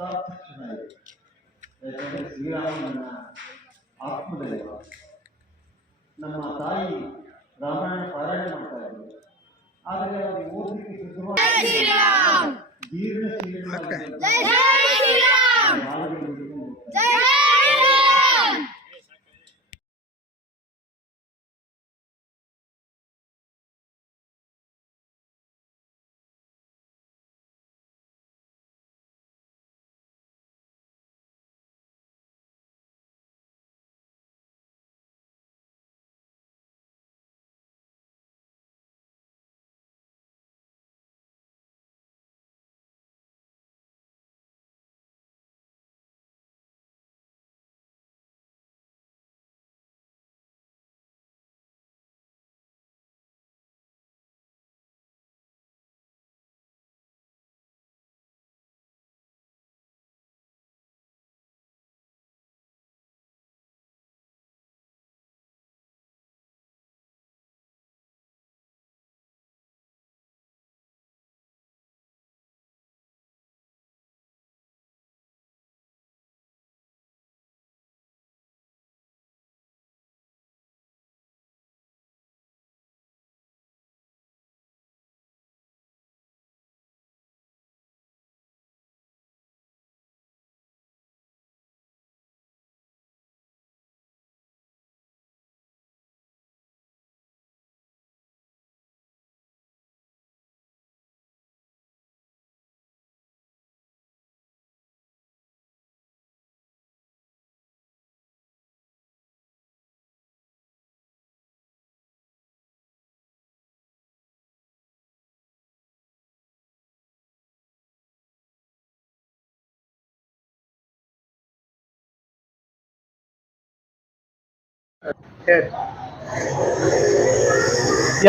ಯಾಕಂದ್ರೆ ಶ್ರೀರಾಮನ ಆತ್ಮದೈವ. ನಮ್ಮ ತಾಯಿ ರಾಮಾಯಣ ಪಾರಾಯಣ ಮಾಡ್ತಾ ಇದ್ರು. ಆದರೆ ಅವರು ಓದಲಿಕ್ಕೆ ಶುದ್ಧವಾಗಿ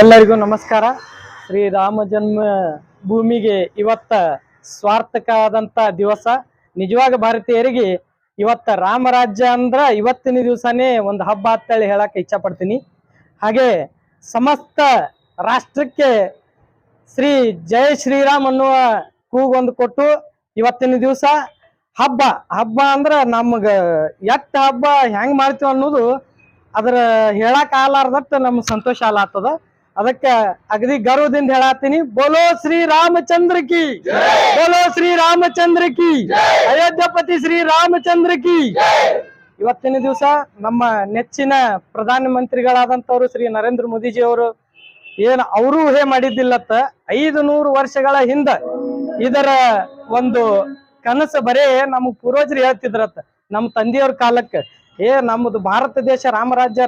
ಎಲ್ಲರಿಗೂ ನಮಸ್ಕಾರ. ಶ್ರೀರಾಮ ಜನ್ಮ ಭೂಮಿಗೆ ಇವತ್ತ ಸ್ವಾರ್ಥಕ ಆದಂತ ದಿವಸ. ನಿಜವಾಗ ಭಾರತೀಯರಿಗೆ ಇವತ್ತ ರಾಮರಾಜ್ಯ ಅಂದ್ರ ಇವತ್ತಿನ ದಿವಸನೇ ಒಂದು ಹಬ್ಬ ಅಂತೇಳಿ ಹೇಳಕ್ ಇಚ್ಛಾ ಪಡ್ತೀನಿ. ಹಾಗೆ ಸಮಸ್ತ ರಾಷ್ಟ್ರಕ್ಕೆ ಶ್ರೀ ಜಯ ಶ್ರೀರಾಮ್ ಅನ್ನುವ ಕೂಗೊಂದು ಕೊಟ್ಟು ಇವತ್ತಿನ ದಿವಸ ಹಬ್ಬ ಅಂದ್ರ ನಮಗ ಎಷ್ಟ ಹಬ್ಬ ಹೆಂಗ್ ಮಾಡ್ತೀವಿ ಅನ್ನೋದು ಅದ್ರ ಹೇಳಕ್ ಆಲಾರ್ದಟ್ಟು ನಮ್ಗೆ ಸಂತೋಷ ಆಲಾಗ್ತದ. ಅದಕ್ಕೆ ಅಗದಿ ಗರ್ವದಿಂದ ಹೇಳತ್ತೀನಿ, ಬೋಲೋ ಶ್ರೀರಾಮಚಂದ್ರ ಕಿ, ಬೋಲೋ ಶ್ರೀರಾಮಚಂದ್ರ ಕಿ, ಅಯೋಧ್ಯಪತಿ ಶ್ರೀರಾಮಚಂದ್ರ ಕಿ. ಇವತ್ತಿನ ದಿವಸ ನಮ್ಮ ನೆಚ್ಚಿನ ಪ್ರಧಾನ ಮಂತ್ರಿಗಳಾದಂತವ್ರು ಶ್ರೀ ನರೇಂದ್ರ ಮೋದಿಜಿ ಅವರು ಏನ್ ಅವರು ಊಹೆ ಮಾಡಿದ್ದಿಲ್ಲತ್ತ 500 ವರ್ಷಗಳ ಹಿಂದ ಇದರ ಒಂದು ಕನಸು ಬರೇ ನಮಗ್ ಪೂರ್ವಜರು ಹೇಳ್ತಿದ್ರತ್ತ. ನಮ್ಮ ತಂದೆಯವ್ರ ಕಾಲಕ್ಕೆ ನಮ್ಮದು ಭಾರತ ದೇಶ ರಾಮರಾಜ್ಯ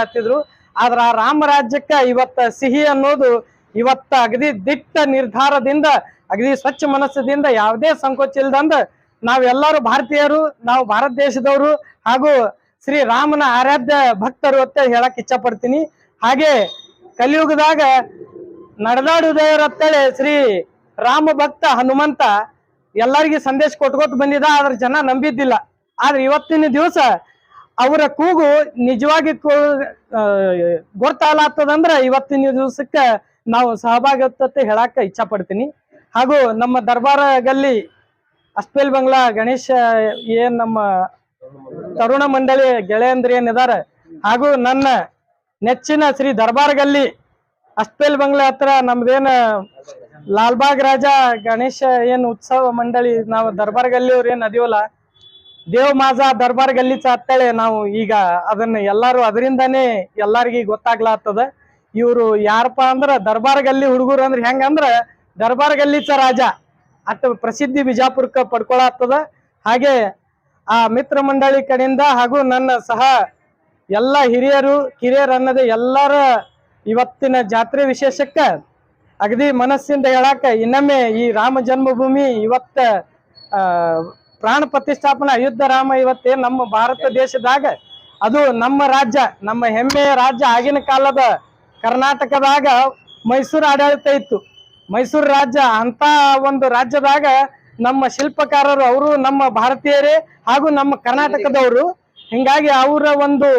ಹತ್ತಿದ್ರು. ಆದ್ರ ಆ ರಾಮರಾಜ್ಯಕ್ಕ ಇವತ್ತ ಸಿಹಿ ಅನ್ನೋದು ಇವತ್ತ ಅಗದಿ ದಿಟ್ಟ ನಿರ್ಧಾರದಿಂದ ಅಗದಿ ಸ್ವಚ್ಛ ಮನಸ್ಸದಿಂದ ಯಾವುದೇ ಸಂಕೋಚ ಇಲ್ದಂದ ನಾವೆಲ್ಲರೂ ಭಾರತೀಯರು, ನಾವು ಭಾರತ ದೇಶದವರು ಹಾಗೂ ಶ್ರೀ ರಾಮನ ಆರಾಧ್ಯ ಭಕ್ತರು ಅಂತ ಹೇಳಕ್ ಇಚ್ಛಾ ಪಡ್ತೀನಿ. ಹಾಗೆ ಕಲಿಯುಗದಾಗ ನಡೆದಾಡುವುದೇವರತ್ತೇಳಿ ಶ್ರೀ ರಾಮ ಭಕ್ತ ಹನುಮಂತ ಎಲ್ಲರಿಗೂ ಸಂದೇಶ ಕೊಟ್ಕೊಟ್ಟು ಬಂದಿದ. ಆದ್ರ ಜನ ನಂಬಿದ್ದಿಲ್ಲ. ಆದ್ರೆ ಇವತ್ತಿನ ದಿವಸ ಅವರ ಕೂಗು ನಿಜವಾಗಿ ಗೊತ್ತಾಗ್ತದಂದ್ರ ಇವತ್ತಿನ ದಿವಸಕ್ಕ ನಾವು ಸಹಭಾಗಿತ್ವತೆ ಹೇಳಾಕ ಇಚ್ಛಾ ಪಡ್ತೀನಿ. ಹಾಗೂ ನಮ್ಮ ದರ್ಬಾರ ಗಲ್ಲಿ ಅಸ್ಪೇಲ್ ಬಂಗ್ಲಾ ಗಣೇಶ ಏನ್ ನಮ್ಮ ತರುಣ ಮಂಡಳಿ ಗೆಳೆಯಂದ್ರ ಏನಿದಾರ, ಹಾಗೂ ನನ್ನ ನೆಚ್ಚಿನ ಶ್ರೀ ದರ್ಬಾರ್ ಗಲ್ಲಿ ಅಸ್ಪೇಲ್ ಬಂಗ್ಲಾ ಹತ್ರ ನಮ್ದೇನ ಲಾಲ್ಬಾಗ್ ರಾಜ ಗಣೇಶ ಏನ್ ಉತ್ಸವ ಮಂಡಳಿ ನಾವು ದರ್ಬಾರ್ ಗಲ್ಲಿ ಅವ್ರ ಏನ್ ಅದೀವಲ್ಲ, ದೇವ್ ಮಾಜಾ ದರ್ಬಾರ್ ಗಲ್ಲಿಚ ಅಂತೇಳಿ ನಾವು ಈಗ ಅದನ್ನ ಎಲ್ಲಾರು ಅದರಿಂದಾನೇ ಎಲ್ಲಾರ್ಗಿ ಗೊತ್ತಾಗ್ಲಾಗ್ತದ. ಇವ್ರು ಯಾರಪ್ಪ ಅಂದ್ರ ದರ್ಬಾರ್ ಗಲ್ಲಿ ಹುಡುಗರು ಅಂದ್ರೆ ಹೆಂಗಂದ್ರ ದರ್ಬಾರ್ ಗಲ್ಲಿಚ ರಾಜ ಅಟ್ ಪ್ರಸಿದ್ಧಿ ಬಿಜಾಪುರಕ್ಕೆ ಪಡ್ಕೊಳತ್ತದ. ಹಾಗೆ ಆ ಮಿತ್ರ ಮಂಡಳಿ ಕಡೆಯಿಂದ ಹಾಗೂ ನನ್ನ ಸಹ ಎಲ್ಲ ಹಿರಿಯರು ಕಿರಿಯರು ಅನ್ನೋದು ಎಲ್ಲರ ಇವತ್ತಿನ ಜಾತ್ರೆ ವಿಶೇಷಕ್ಕ ಅಗದಿ ಮನಸ್ಸಿಂದ ಹೇಳಾಕ ಇನ್ನೊಮ್ಮೆ ಈ ರಾಮ ಜನ್ಮಭೂಮಿ ಇವತ್ತ ಪ್ರಾಣ ಪ್ರತಿಷ್ಠಾಪನಾ ಅಯೋಧ್ಯ ರಾಮ ಇವತ್ತೇನ್ ನಮ್ಮ ಭಾರತ ದೇಶದಾಗ ಅದು ನಮ್ಮ ರಾಜ್ಯ, ನಮ್ಮ ಹೆಮ್ಮೆಯ ರಾಜ್ಯ. ಆಗಿನ ಕಾಲದ ಕರ್ನಾಟಕದಾಗ ಮೈಸೂರು ಆಡಳಿತ ಇತ್ತು. ಮೈಸೂರು ರಾಜ್ಯ ಅಂತ ಒಂದು ರಾಜ್ಯದಾಗ ನಮ್ಮ ಶಿಲ್ಪಕಾರರು ಅವರು ನಮ್ಮ ಭಾರತೀಯರೇ ಹಾಗೂ ನಮ್ಮ ಕರ್ನಾಟಕದವರು. ಹಿಂಗಾಗಿ ಅವರ ಒಂದು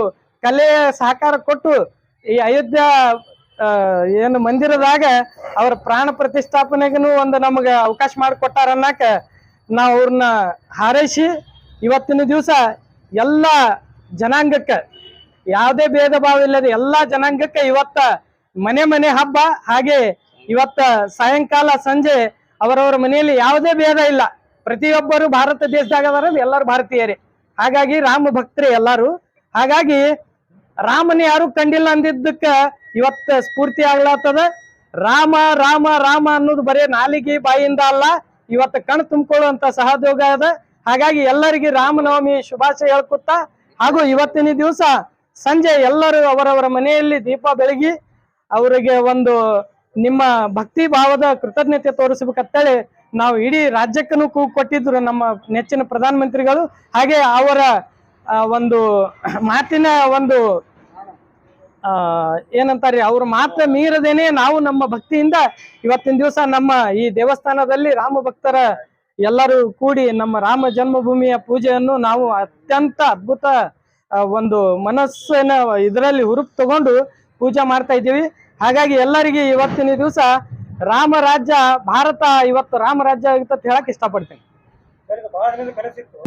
ಕಲೆಯ ಸಹಕಾರ ಕೊಟ್ಟು ಈ ಅಯೋಧ್ಯ ಏನು ಮಂದಿರದಾಗ ಅವರ ಪ್ರಾಣ ಪ್ರತಿಷ್ಠಾಪನೆಗೂ ಒಂದು ನಮಗೆ ಅವಕಾಶ ಮಾಡಿಕೊಟ್ಟಾರ ಅನ್ನಕ ನಾವು ಅವ್ರನ್ನ ಹಾರೈಸಿ ಇವತ್ತಿನ ದಿವಸ ಎಲ್ಲ ಜನಾಂಗಕ್ಕೆ ಯಾವುದೇ ಭೇದ ಭಾವ ಇಲ್ಲದೆ ಎಲ್ಲಾ ಜನಾಂಗಕ್ಕೆ ಇವತ್ತ ಮನೆ ಮನೆ ಹಬ್ಬ. ಹಾಗೆ ಇವತ್ತ ಸಾಯಂಕಾಲ ಸಂಜೆ ಅವರವರ ಮನೆಯಲ್ಲಿ ಯಾವುದೇ ಭೇದ ಇಲ್ಲ, ಪ್ರತಿಯೊಬ್ಬರು ಭಾರತ ದೇಶದಾಗ ಎಲ್ಲರೂ ಭಾರತೀಯರೇ. ಹಾಗಾಗಿ ರಾಮ ಭಕ್ತರೇ ಎಲ್ಲಾರು. ಹಾಗಾಗಿ ರಾಮನ ಯಾರು ಕಂಡಿಲ್ಲ ಅಂದಿದ್ದಕ್ಕ ಇವತ್ತ ಸ್ಫೂರ್ತಿ ಆಗ್ಲಾತದ. ರಾಮ ರಾಮ ರಾಮ ಅನ್ನೋದು ಬರೇ ನಾಲಿಗೆ ಬಾಯಿಂದ ಅಲ್ಲ, ಇವತ್ತು ಕಣ್ ತುಂಬಿಕೊಳ್ಳುವಂತ ಸಹಯೋಗ ಅದ. ಹಾಗಾಗಿ ಎಲ್ಲರಿಗೆ ರಾಮನವಮಿ ಶುಭಾಶಯ ಹೇಳ್ಕೊತಾ, ಹಾಗೂ ಇವತ್ತಿನ ದಿವಸ ಸಂಜೆ ಎಲ್ಲರೂ ಅವರವರ ಮನೆಯಲ್ಲಿ ದೀಪ ಬೆಳಗಿ ಅವರಿಗೆ ಒಂದು ನಿಮ್ಮ ಭಕ್ತಿ ಭಾವದ ಕೃತಜ್ಞತೆ ತೋರಿಸ್ಬೇಕಂತೇಳಿ ನಾವು ಇಡೀ ರಾಜ್ಯಕ್ಕೂ ಕೂಗು ಕೊಟ್ಟಿದ್ರು ನಮ್ಮ ನೆಚ್ಚಿನ ಪ್ರಧಾನ ಮಂತ್ರಿಗಳು. ಹಾಗೆ ಅವರ ಒಂದು ಮಾತಿನ ಒಂದು ಏನಂತಾರೆ, ಅವ್ರ ಮಾತ್ರ ಮೀರದೇನೆ ನಾವು ನಮ್ಮ ಭಕ್ತಿಯಿಂದ ಇವತ್ತಿನ ದಿವಸ ನಮ್ಮ ಈ ದೇವಸ್ಥಾನದಲ್ಲಿ ರಾಮ ಭಕ್ತರ ಎಲ್ಲರೂ ಕೂಡಿ ನಮ್ಮ ರಾಮ ಜನ್ಮಭೂಮಿಯ ಪೂಜೆಯನ್ನು ನಾವು ಅತ್ಯಂತ ಅದ್ಭುತ ಒಂದು ಮನಸ್ಸಿನ ಇದರಲ್ಲಿ ಹುರುಪು ತಗೊಂಡು ಪೂಜೆ ಮಾಡ್ತಾ ಇದ್ದೀವಿ. ಹಾಗಾಗಿ ಎಲ್ಲರಿಗೆ ಇವತ್ತಿನ ದಿವಸ ರಾಮ ರಾಜ್ಯ ಭಾರತ ಇವತ್ತು ರಾಮ ರಾಜ್ಯ ಆಗುತ್ತೆ ಅಂತ ಹೇಳಕ್ ಇಷ್ಟಪಡ್ತೀನಿ.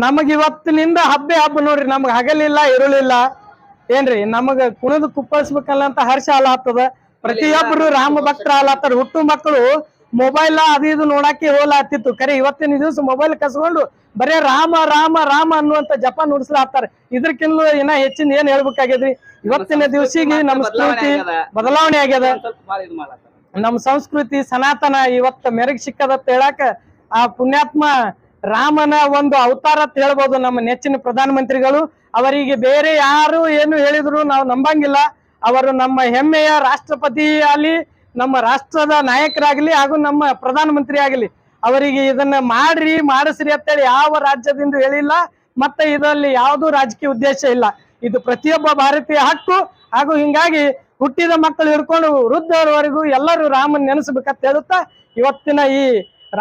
ನಮಗ್ ಇವತ್ತಿನಿಂದ ಹಬ್ಬ ನೋಡ್ರಿ, ನಮಗ್ ಹಗಲಿಲ್ಲ ಇರುಳಿಲ್ಲ ಏನ್ರಿ, ನಮಗ ಕುಣಿದು ಕುಪ್ಪಳಿಸ್ಬೇಕಲ್ಲ ಅಂತ ಹರ್ಷ ಆಗ್ತದ. ಪ್ರತಿಯೊಬ್ಬರು ರಾಮ ಭಕ್ತರ ಆಗ್ಲಾತಾರ. ಹುಟ್ಟು ಮಕ್ಕಳು ಮೊಬೈಲ್ ಅದು ಇದು ನೋಡಕ್ಕೆ ಹೋಲಾತಿತ್ತು, ಖರೆ ಇವತ್ತಿನ ದಿವಸ ಮೊಬೈಲ್ ಕಸ್ಕೊಂಡು ಬರೇ ರಾಮ ರಾಮ ರಾಮ ಅನ್ನುವಂತ ಜಪ ನುಡಿಸ್ಲಾತಾರ. ಇದಕ್ಕಿಂತ ಇನ್ನ ಹೆಚ್ಚಿನ ಏನ್ ಹೇಳ್ಬೇಕಾಗ್ಯದ್ರಿ. ಇವತ್ತಿನ ದಿವಸಿಗೆ ನಮ್ಮ ಸ್ಫೂರ್ತಿ ಬದಲಾವಣೆ ಆಗ್ಯದ. ನಮ್ಮ ಸಂಸ್ಕೃತಿ ಸನಾತನ ಇವತ್ತ ಮೆರಗ್ ಸಿಕ್ಕದತ್ತ ಹೇಳಾಕ ಆ ಪುಣ್ಯಾತ್ಮ ರಾಮನ ಒಂದು ಅವತಾರ ಅಂತ ಹೇಳ್ಬೋದು ನಮ್ಮ ನೆಚ್ಚಿನ ಪ್ರಧಾನ ಮಂತ್ರಿಗಳು. ಅವರಿಗೆ ಬೇರೆ ಯಾರು ಏನು ಹೇಳಿದ್ರು ನಾವು ನಂಬಂಗಿಲ್ಲ. ಅವರು ನಮ್ಮ ಹೆಮ್ಮೆಯ ರಾಷ್ಟ್ರಪತಿ ಆಗಲಿ, ನಮ್ಮ ರಾಷ್ಟ್ರದ ನಾಯಕರಾಗಲಿ, ಹಾಗೂ ನಮ್ಮ ಪ್ರಧಾನ ಮಂತ್ರಿ ಆಗಲಿ, ಅವರಿಗೆ ಇದನ್ನ ಮಾಡ್ರಿ ಮಾಡಿಸ್ರಿ ಅಂತೇಳಿ ಯಾವ ರಾಜ್ಯದಿಂದ ಹೇಳಿಲ್ಲ. ಮತ್ತೆ ಇದರಲ್ಲಿ ಯಾವುದು ರಾಜಕೀಯ ಉದ್ದೇಶ ಇಲ್ಲ. ಇದು ಪ್ರತಿಯೊಬ್ಬ ಭಾರತೀಯ ಹಕ್ಕು. ಹಾಗೂ ಹಿಂಗಾಗಿ ಹುಟ್ಟಿದ ಮಕ್ಕಳು ಹಿಡ್ಕೊಂಡು ವೃದ್ಧರವರೆಗೂ ಎಲ್ಲರೂ ರಾಮನ್ ನೆನೆಸ್ಬೇಕಂತ ಹೇಳುತ್ತಾ ಇವತ್ತಿನ ಈ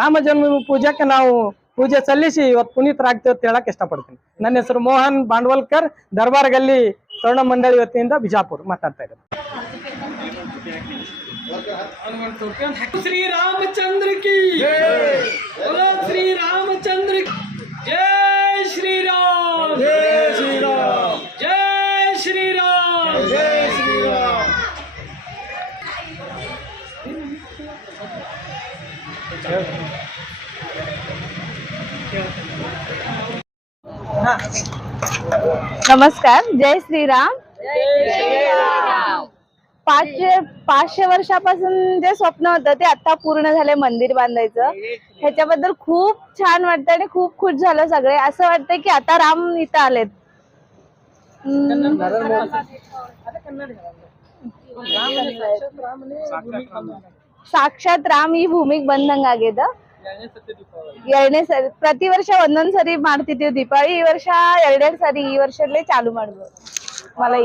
ರಾಮ ಜನ್ಮ ಪೂಜೆಗೆ ನಾವು ಪೂಜೆ ಸಲ್ಲಿಸಿ ಇವತ್ತು ಪುನೀತರಾಗ್ತೇವೆ ಅಂತ ಹೇಳಕ್ ಇಷ್ಟಪಡ್ತೀನಿ. ನನ್ನ ಹೆಸರು ಮೋಹನ್ ಬಾಂಡ್ವಲ್ಕರ್, ದರ್ಬಾರ್ ಗಲ್ಲಿ ತರುಣ ಮಂಡಳಿ ವತಿಯಿಂದ ಬಿಜಾಪುರ ಮಾತಾಡ್ತಾ ಇದ್ದಾರೆ. ಶ್ರೀ ರಾಮಚಂದ್ರ ಕಿ ಶ್ರೀ ರಾಮಚಂದ್ರ ಜೈ ಶ್ರೀರಾಮ್, ಜೈ ಶ್ರೀರಾಮ್, ಜೈ ಶ್ರೀರಾಮ್, ಜೈ ಶ್ರೀರಾಮ್. नमस्कार, जय श्रीराम. 500 वर्षापासून जे स्वप्न होतं ते आता पूर्ण झाले, मंदिर बांधायचं. ह्याच्याबद्दल खूप छान वाटतं आणि खूप खुश झालं सगळे. असं वाटतंय की आता राम इथं आलेत. ಸಾಕ್ಷಾತ್ ರಾಮ್ ಈ ಭೂಮಿಗೆ ಬಂದಂಗಾಗಿದೆ. ಎರಡನೇ ಸರಿ ಪ್ರತಿ ವರ್ಷ ಒಂದೊಂದ್ ಸರಿ ಮಾಡ್ತಿದ್ದೀವಿ ದೀಪಾವಳಿ. ಈ ವರ್ಷ ಎರಡೆರಡು ಸರಿ ಈ ವರ್ಷದಲ್ಲೇ ಚಾಲು ಮಾಡ್ಬೋದು. मला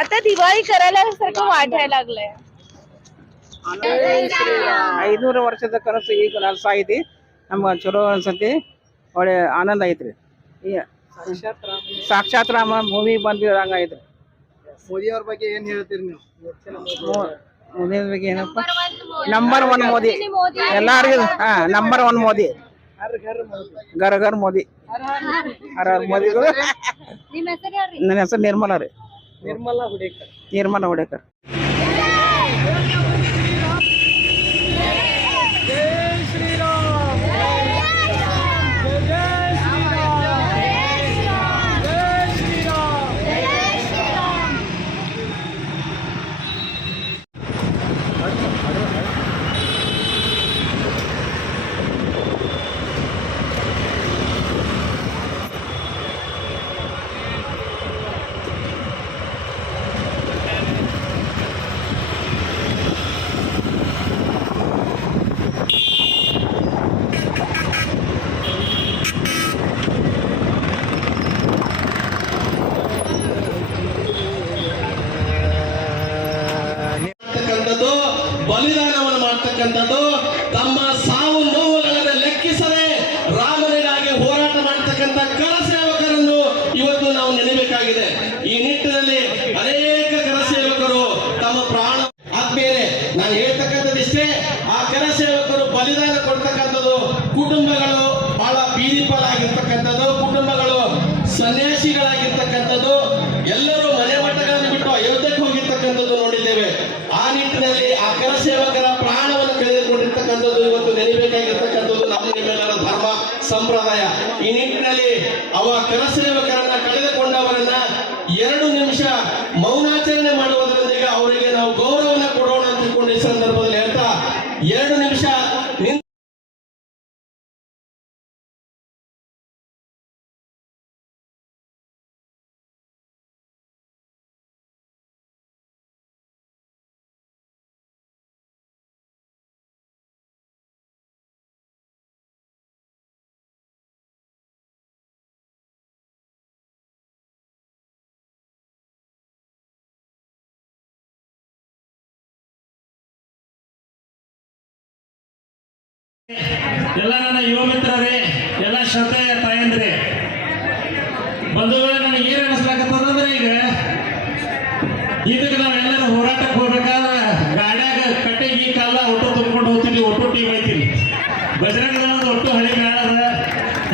आता दिवाळी करायला सारखं वाटायला लागलंय. 500 ವರ್ಷದ ಕನಸು ಈಗ ನನಸು ಐತಿ. ನಮ್ಗೆ ಚಲೋ ಅನ್ಸತಿ, ಒಳ್ಳೆ ಆನಂದ ಐತ್ರಿ. ಸಾಕ್ಷಾತ್ ರಾಮ ಭೂಮಿ ಬಂದಿರಂಗ ಐತ್ರಿ. ಮೋದಿ ಅವ್ರ ಬಗ್ಗೆ ಏನ್ ಹೇಳ್ತೀರಿ ನೀವು? ಮೋದಿ ಬಗ್ಗೆ ಏನಪ್ಪ, ನಂಬರ್ 1 ಮೋದಿ ಎಲ್ಲಾರಿಗೂ. ನಂಬರ್ 1 ಮೋದಿ, ಗರ್ ಗರ್ ಮೋದಿ, ಹರ ಮೋದಿಗಳು. ನನ್ನ ಹೆಸರು ನಿರ್ಮಲಾ ರೀ, ನಿರ್ಮಲಾ ಹುಡೇಕರ್. ನಾವು ನೆನಬೇಕಾಗಿದೆ. ಈ ನಿಟ್ಟಿನಲ್ಲಿ ಅನೇಕ ಕರಸೇವಕರು ತಮ್ಮ ಪ್ರಾಣ ಆದ್ಮೇಲೆ ನಾನು ಹೇಳ್ತಕ್ಕಂಥದ್ದಿಷ್ಟೇ, ಆ ಕರಸೇವಕರು ಬಲಿದಾನ ಕೊಡ್ತಕ್ಕಂಥದ್ದು, ಕುಟುಂಬಗಳು ಬಹಳ ಬೀದಿಪಾಲಾಗಿರ್ತಕ್ಕಂಥದ್ದು, ಕುಟುಂಬಗಳು ಸನ್ಯಾಸಿಗಳಾಗಿರ್ತಕ್ಕಂಥದ್ದು, ಎಲ್ಲರೂ ಮನೆ ಮಠಗಳನ್ನು ಬಿಟ್ಟು ಅಯೋಧ್ಯಕ್ಕೆ ಹೋಗಿರ್ತಕ್ಕಂಥದ್ದು ನೋಡಿದ್ದೇವೆ. ಆ ನಿಟ್ಟಿನಲ್ಲಿ ಆ ಕರಸೇವಕರ ಪ್ರಾಣವನ್ನು ಕಳೆದುಕೊಂಡಿರ್ತಕ್ಕಂಥದ್ದು ಇವತ್ತು ನೆನಬೇಕಾಗಿರ್ತಕ್ಕಂಥದ್ದು ನಮ್ಮ ನಿಮ್ಮೆಲ್ಲರ ಧರ್ಮ ಸಂಪ್ರದಾಯ. ಈ ನಿಟ್ಟಿನಲ್ಲಿ ಅವ ಕರಸೇವಕರನ್ನ ಕಳೆದುಕೊಂಡವರನ್ನ 2 ನಿಮಿಷ ಮೌನಾಚರಣೆ ಮಾಡುವುದರೊಂದಿಗೆ ಅವರಿಗೆ ನಾವು ಗೌರವನ ಕೊಡೋಣ ಅಂತ ತಿಳ್ಕೊಂಡು ಈ ಸಂದರ್ಭದಲ್ಲಿ ಹೇಳ್ತಾ 2 ನಿಮಿಷ ಎಲ್ಲ ನನ್ನ ಯುವ ಮಿತ್ರರೇ, ಎಲ್ಲ ಶ್ರದ್ಧೆಯ ತಾಯಂದ್ರೆ, ಬಂಧುಗಳೇ, ನನಗೆ ಏನ್ ಅನಿಸ್ಲಾಕತ್ತದಂದ್ರೆ ಇದಕ್ಕೆ ನಾವೆಲ್ಲರೂ ಹೋರಾಟಕ್ಕೆ ಹೋಗ್ಬೇಕಾದ್ರೆ ಗಾಡ್ಯಾಗ ಕಟ್ಟೆಗೆ ಕಾಲ ಒಟ್ಟು ತುಂಬ್ಕೊಂಡು ಹೋಗ್ತೀವಿ. ಒಟ್ಟು ಟೀಮ್ ಐತಿವಿ. ಬಜರಂಗ ದಳದ ಒಟ್ಟು ಹಳಿ ಮೇಳದ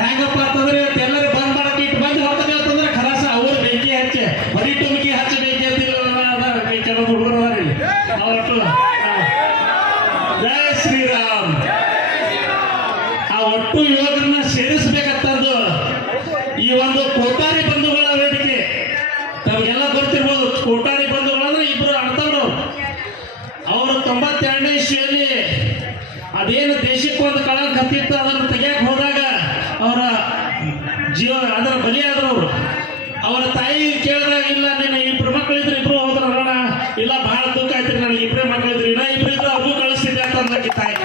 ಹೆಂಗಪ್ಪ ಅಂತಂದ್ರೆ ಇವತ್ತು ಎಲ್ಲರೂ ಬಂದ್ ಮಾಡಕ್ಕೆ ಇಟ್ಟು ಬಂದು ಹೋಗ್ತದೆ ಅಂತಂದ್ರೆ ಖಲಾಸ ಅವ್ರು ಬೆಂಕಿ ಹಚ್ಚಿ ಬರೀ ಟುಮ್ಕಿ ಹಚ್ಚಿ ಬೆಂಕಿ ಹತ್ತಿಲ್ಲ. ಕೆಲವು ಹುಡುಗರು ಒಟ್ಟು ಜಯ ಶ್ರೀರಾಮ್. ಒಟ್ಟು ಯುವಕರನ್ನ ಸೇರಿಸಬೇಕಂತದ್ದು ಈ ಒಂದು ಕೋಟಾರಿ ಬಂಧುಗಳ ವೇದಿಕೆ. ತಮಗೆಲ್ಲ ಗೊತ್ತಿರ್ಬೋದು, ಕೋಟಾರಿ ಬಂಧುಗಳು ಅಂದ್ರೆ ಇಬ್ರು ಅಣ್ತವ್ರು. ಅವರು 92ನೇ ಇಸ್ವಿಯಲ್ಲಿ ಅದೇನು ದೇಶಕ್ಕೆ ಒಂದು ಕಳಂಕ ಹತ್ತಿತ್ತು ಅದನ್ನು ತೆಗಿಯಕ್ಕೆ ಹೋದಾಗ ಅವರ ಜೀವ ಅದರ ಬಲಿಯಾದ್ರು. ಅವರು ಅವರ ತಾಯಿ ಕೇಳಿದಾಗ, ಇಲ್ಲ ನೀನು 2 ಮಕ್ಕಳಿದ್ರು, 2 ಹೋದ್ರ ನೋಡ, ಇಲ್ಲ ಬಹಳ ದುಃಖ ಆಯ್ತು, ನನಗೆ 2 ಮಕ್ಕಳಿದ್ರು, ಇನ್ನ 2 ಇದ್ರು, ಅವ್ರಿಗೂ ಕಳಿಸ್ತಿದ್ದೆ ಅಂತ ಅಂದ್ಲಕ್ಕಿ ತಾಯಿ.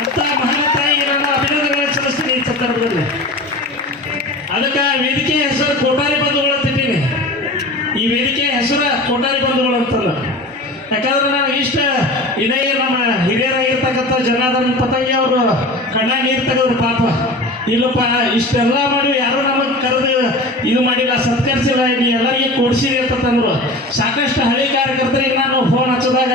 ಅಂತ ಮಹಾನ್ ತಾಯಿಗೆ ನಾನು ಅಭಿನಂದನೆಗಳನ್ನು ಸಲ್ಲಿಸ್ತೀನಿ ಈ ಸಂದರ್ಭದಲ್ಲಿ. ಅದಕ್ಕೆ ವೇದಿಕೆ ಹೆಸರು ಕೋಟಾರಿ ಬಂಧುಗಳು ಅಂತ ಇದ್ದೀನಿ. ಈ ವೇದಿಕೆ ಹೆಸರು ಕೋಟಾರಿ ಬಂಧುಗಳು ಅಂತಲ್ಲ. ಯಾಕಂದ್ರೆ ನಾವು ಇಷ್ಟ ಇದೇ ನಮ್ಮ ಹಿರಿಯರಾಗಿರ್ತಕ್ಕಂಥ ಜನಾರ್ದನ್ ಪತಂಗಿ ಅವರು ಕಣ್ಣ ನೀರು ತೆಗೆದ್ರು. ಪಾಪ ಇಲ್ಲಪ್ಪ, ಇಷ್ಟೆಲ್ಲ ಮಾಡಿ ಯಾರು ನಮಗೆ ಕರೆದು ಇದು ಮಾಡಿಲ್ಲ, ಸತ್ಕರಿಸಿಲ್ಲ, ನೀ ಎಲ್ಲರಿಗೆ ಕೊಡಿಸಿರಿ ಅಂತಂದ್ರು. ಸಾಕಷ್ಟು ಹಳಿ ಕಾರ್ಯಕರ್ತರಿಗೆ ನಾನು ಫೋನ್ ಹಚ್ಚೋದಾಗ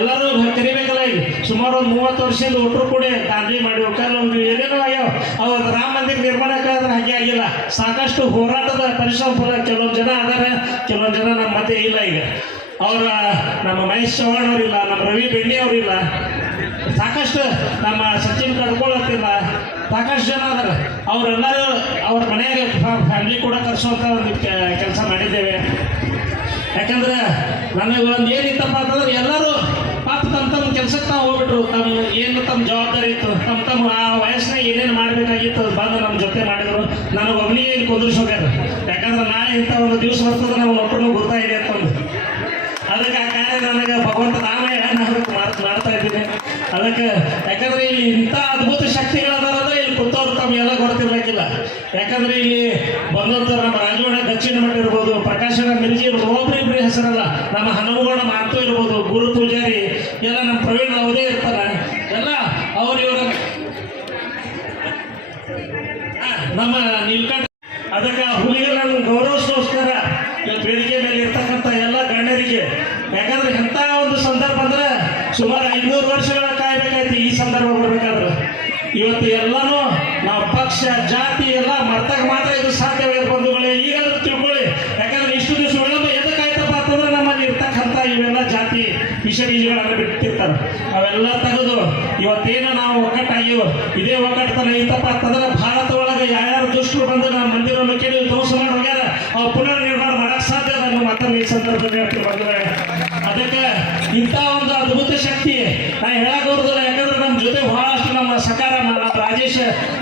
ಎಲ್ಲರೂ ಕರಿಬೇಕಲ್ಲ. ಈಗ ಸುಮಾರು ಒಂದು 30 ವರ್ಷದಿಂದ ಒಟ್ಟರು ಕೂಡ ದಾಂಧಲಿ ಮಾಡಿ ಕೆಲವೊಂದು ಏನೇನೋ ಆಗ್ಯಾವ. ಅವತ್ತು ರಾಮ ಮಂದಿರ ನಿರ್ಮಾಣಕ್ಕಾದ್ರೆ ಹಾಗೆ ಆಗಿಲ್ಲ. ಸಾಕಷ್ಟು ಹೋರಾಟದ ಪರಿಶ್ರಮ ಫಲ ಕೆಲವೊಂದು ಜನ ಅದಾರೆ, ಕೆಲವೊಂದು ಜನ ನಮ್ಮ ಮಧ್ಯೆ ಇಲ್ಲ. ಈಗ ಅವರ ನಮ್ಮ ಮಹೇಶ್ ಚವ್ಹಾಣ್ ಅವರಿಲ್ಲ, ನಮ್ಮ ರವಿ ಬೆಣ್ಣೆ ಅವರಿಲ್ಲ, ಸಾಕಷ್ಟು ನಮ್ಮ ಸಚಿನ್ ಕಡ್ಕೊಳತ್ತಿಲ್ಲ, ಸಾಕಷ್ಟು ಜನ ಅದಾರೆ. ಅವರೆಲ್ಲರೂ ಅವ್ರ ಮನೆಯಾಗ ಫ್ಯಾಮಿಲಿ ಕೂಡ ಕರ್ಸುವಂಥ ಒಂದು ಕೆಲಸ ಮಾಡಿದ್ದೇವೆ. ಯಾಕಂದ್ರೆ ನನಗೆ ಒಂದು ಏನಿತ್ತಪ್ಪ ಅಂತಂದ್ರೆ ಎಲ್ಲರೂ ಪಾಪ ತಮ್ಮ ಕೆಲಸಕ್ಕೆ ನಾವು ಹೋಗ್ಬಿಟ್ರು. ತಮ್ಮ ಜವಾಬ್ದಾರಿ ಇತ್ತು, ತಮ್ಮ ಆ ವಯಸ್ಸಿನಾಗ ಏನೇನು ಮಾಡಬೇಕಾಗಿತ್ತು ಬಂದು ನಮ್ಮ ಜೊತೆ ಮಾಡಿದ್ರು. ನನಗೆ ಒಬ್ಬನಿಗೆ ಇಲ್ಲಿ ಕುಂದ್ರಿಸಿ ಹೋಗ್ಯಾರ. ಯಾಕಂದ್ರೆ ನಾಳೆ ಇಂಥ ಒಂದು ದಿವಸ ಬರ್ತದೆ ನಮ್ಮ ಒಬ್ಬರು ಗೊತ್ತಾಗಿದೆ ಅಂತಂದು. ಅದಕ್ಕೆ ಆ ಕಾರ್ಯ ನನಗೆ ಭಗವಂತ ನಾವೇ ಮಾಡ್ತಾ ಇದ್ದೀನಿ. ಅದಕ್ಕೆ ಯಾಕಂದ್ರೆ ಇಲ್ಲಿ ಇಂಥ ಅದ್ಭುತ ಶಕ್ತಿಗಳದಾರಂದ್ರೆ ಇಲ್ಲಿ ಕುಂತವ್ರು ತಮಗೆಲ್ಲ ಗೊತ್ತಿರ್ಬೇಕಿಲ್ಲ. ಯಾಕಂದ್ರೆ ಇಲ್ಲಿ ಬಂದಂತ ನಮ್ಮ ರಾಜವಾಡ ದಕ್ಷಿಣ ಮಠ ಇರ್ಬೋದು, ಪ್ರಕಾಶನ ಮಿರ್ಜಿ ಇರ್ಬೋದು, ಒಬ್ಬರಿಬ್ಬರಿ ಹೆಸರಲ್ಲ, ನಮ್ಮ ಹನುಮಗೌಡ ಮಾತು ಇರ್ಬೋದು, ಗುರು ಪೂಜಾರಿ ಎಲ್ಲ ನಮ್ಮ ಪ್ರವೀಣ್ ಅವರೇ ಇರ್ತಾರೆ. ಎಲ್ಲ ಅವ್ರು ಇವರ ನಮ್ಮ ನೀಲ್ಕಂಠ. ಅದಕ್ಕೆ ಹುಲಿಗಳನ್ನು ಗೌರವಿಸೋಸ್ಕರ ಇವತ್ತು ವೇದಿಕೆ ಮೇಲೆ ಇರ್ತಕ್ಕಂಥ ಎಲ್ಲ ಗಣ್ಯರಿಗೆ, ಯಾಕಂದ್ರೆ ಎಂಥ ಒಂದು ಸಂದರ್ಭ ಅಂದ್ರೆ ಸುಮಾರು 500 ವರ್ಷಗಳ ಕಾಯ್ಬೇಕಾಯ್ತು ಈ ಸಂದರ್ಭ ಬರ್ಬೇಕಾದ್ರೆ. ಇವತ್ತು ಎಲ್ಲಾನು ನಾವು ಪಕ್ಷ ಜಾತಿ ಎಲ್ಲ ಮರ್ತಾಗ ಮಾತ್ರ ಇದು ಸಾಧ್ಯವಾಗಿದೆ ಬಂಧುಗಳೇ. ಈಗಾದ್ರೂ ತಿಳ್ಕೊಳ್ಳಿ. ಯಾಕಂದ್ರೆ ಇಷ್ಟು ದಿವಸ ವಿಳಂಬ ಎದಕ್ಕಾಯ್ತಪ್ಪ ಅಂತಂದ್ರೆ ನಮ್ಮಲ್ಲಿ ಇರ್ತಕ್ಕಂಥ ಇವೆಲ್ಲ ಜಾತಿ ವಿಷ ಬೀಜಗಳನ್ನು ಬಿಟ್ಟಿರ್ತಾರೆ. ಅವೆಲ್ಲ ತೆಗೆದು ಇವತ್ತೇನು ನಾವು ಒಕ್ಕಟ್ಟಾಗಿವ, ಇದೇ ಒಕ್ಕಟ್ಟತನ ಇತ್ತಪ್ಪ ಅಂತಂದ್ರೆ ಭಾರತ ಒಳಗೆ ಯಾರ್ಯಾರು ದುಷ್ಟರು ಬಂದು ನಮ್ಮ ಮಂದಿರವನ್ನು ಕೇಳಿ ಧ್ವಂಸ ಮಾಡಿ ಹೋಗ್ಯಾರ, ಅವ್ರು ಪುನರ್ ನಿರ್ಮಾಣ ಮಾಡಕ್ ಸಾಧ್ಯ ಅನ್ನೋ ಮಾತನ್ನು ಈ ಸಂದರ್ಭದಲ್ಲಿ ಹೇಳ್ತೀವಿ ಬಂಧುಗಳೇ. ಅದಕ್ಕೆ ಇಂಥ ಒಂದು ಅದ್ಭುತ ಶಕ್ತಿ ನಾ ಹೇಳಕ್ ಹೋಗೋದಿಲ್ಲ. ಯಾಕಂದ್ರೆ ನಮ್ಮ ಜೊತೆ ಬಹಳಷ್ಟು ನಮ್ಮ ಸಕಾರ, ನಮ್ಮ ರಾಜೇಶ್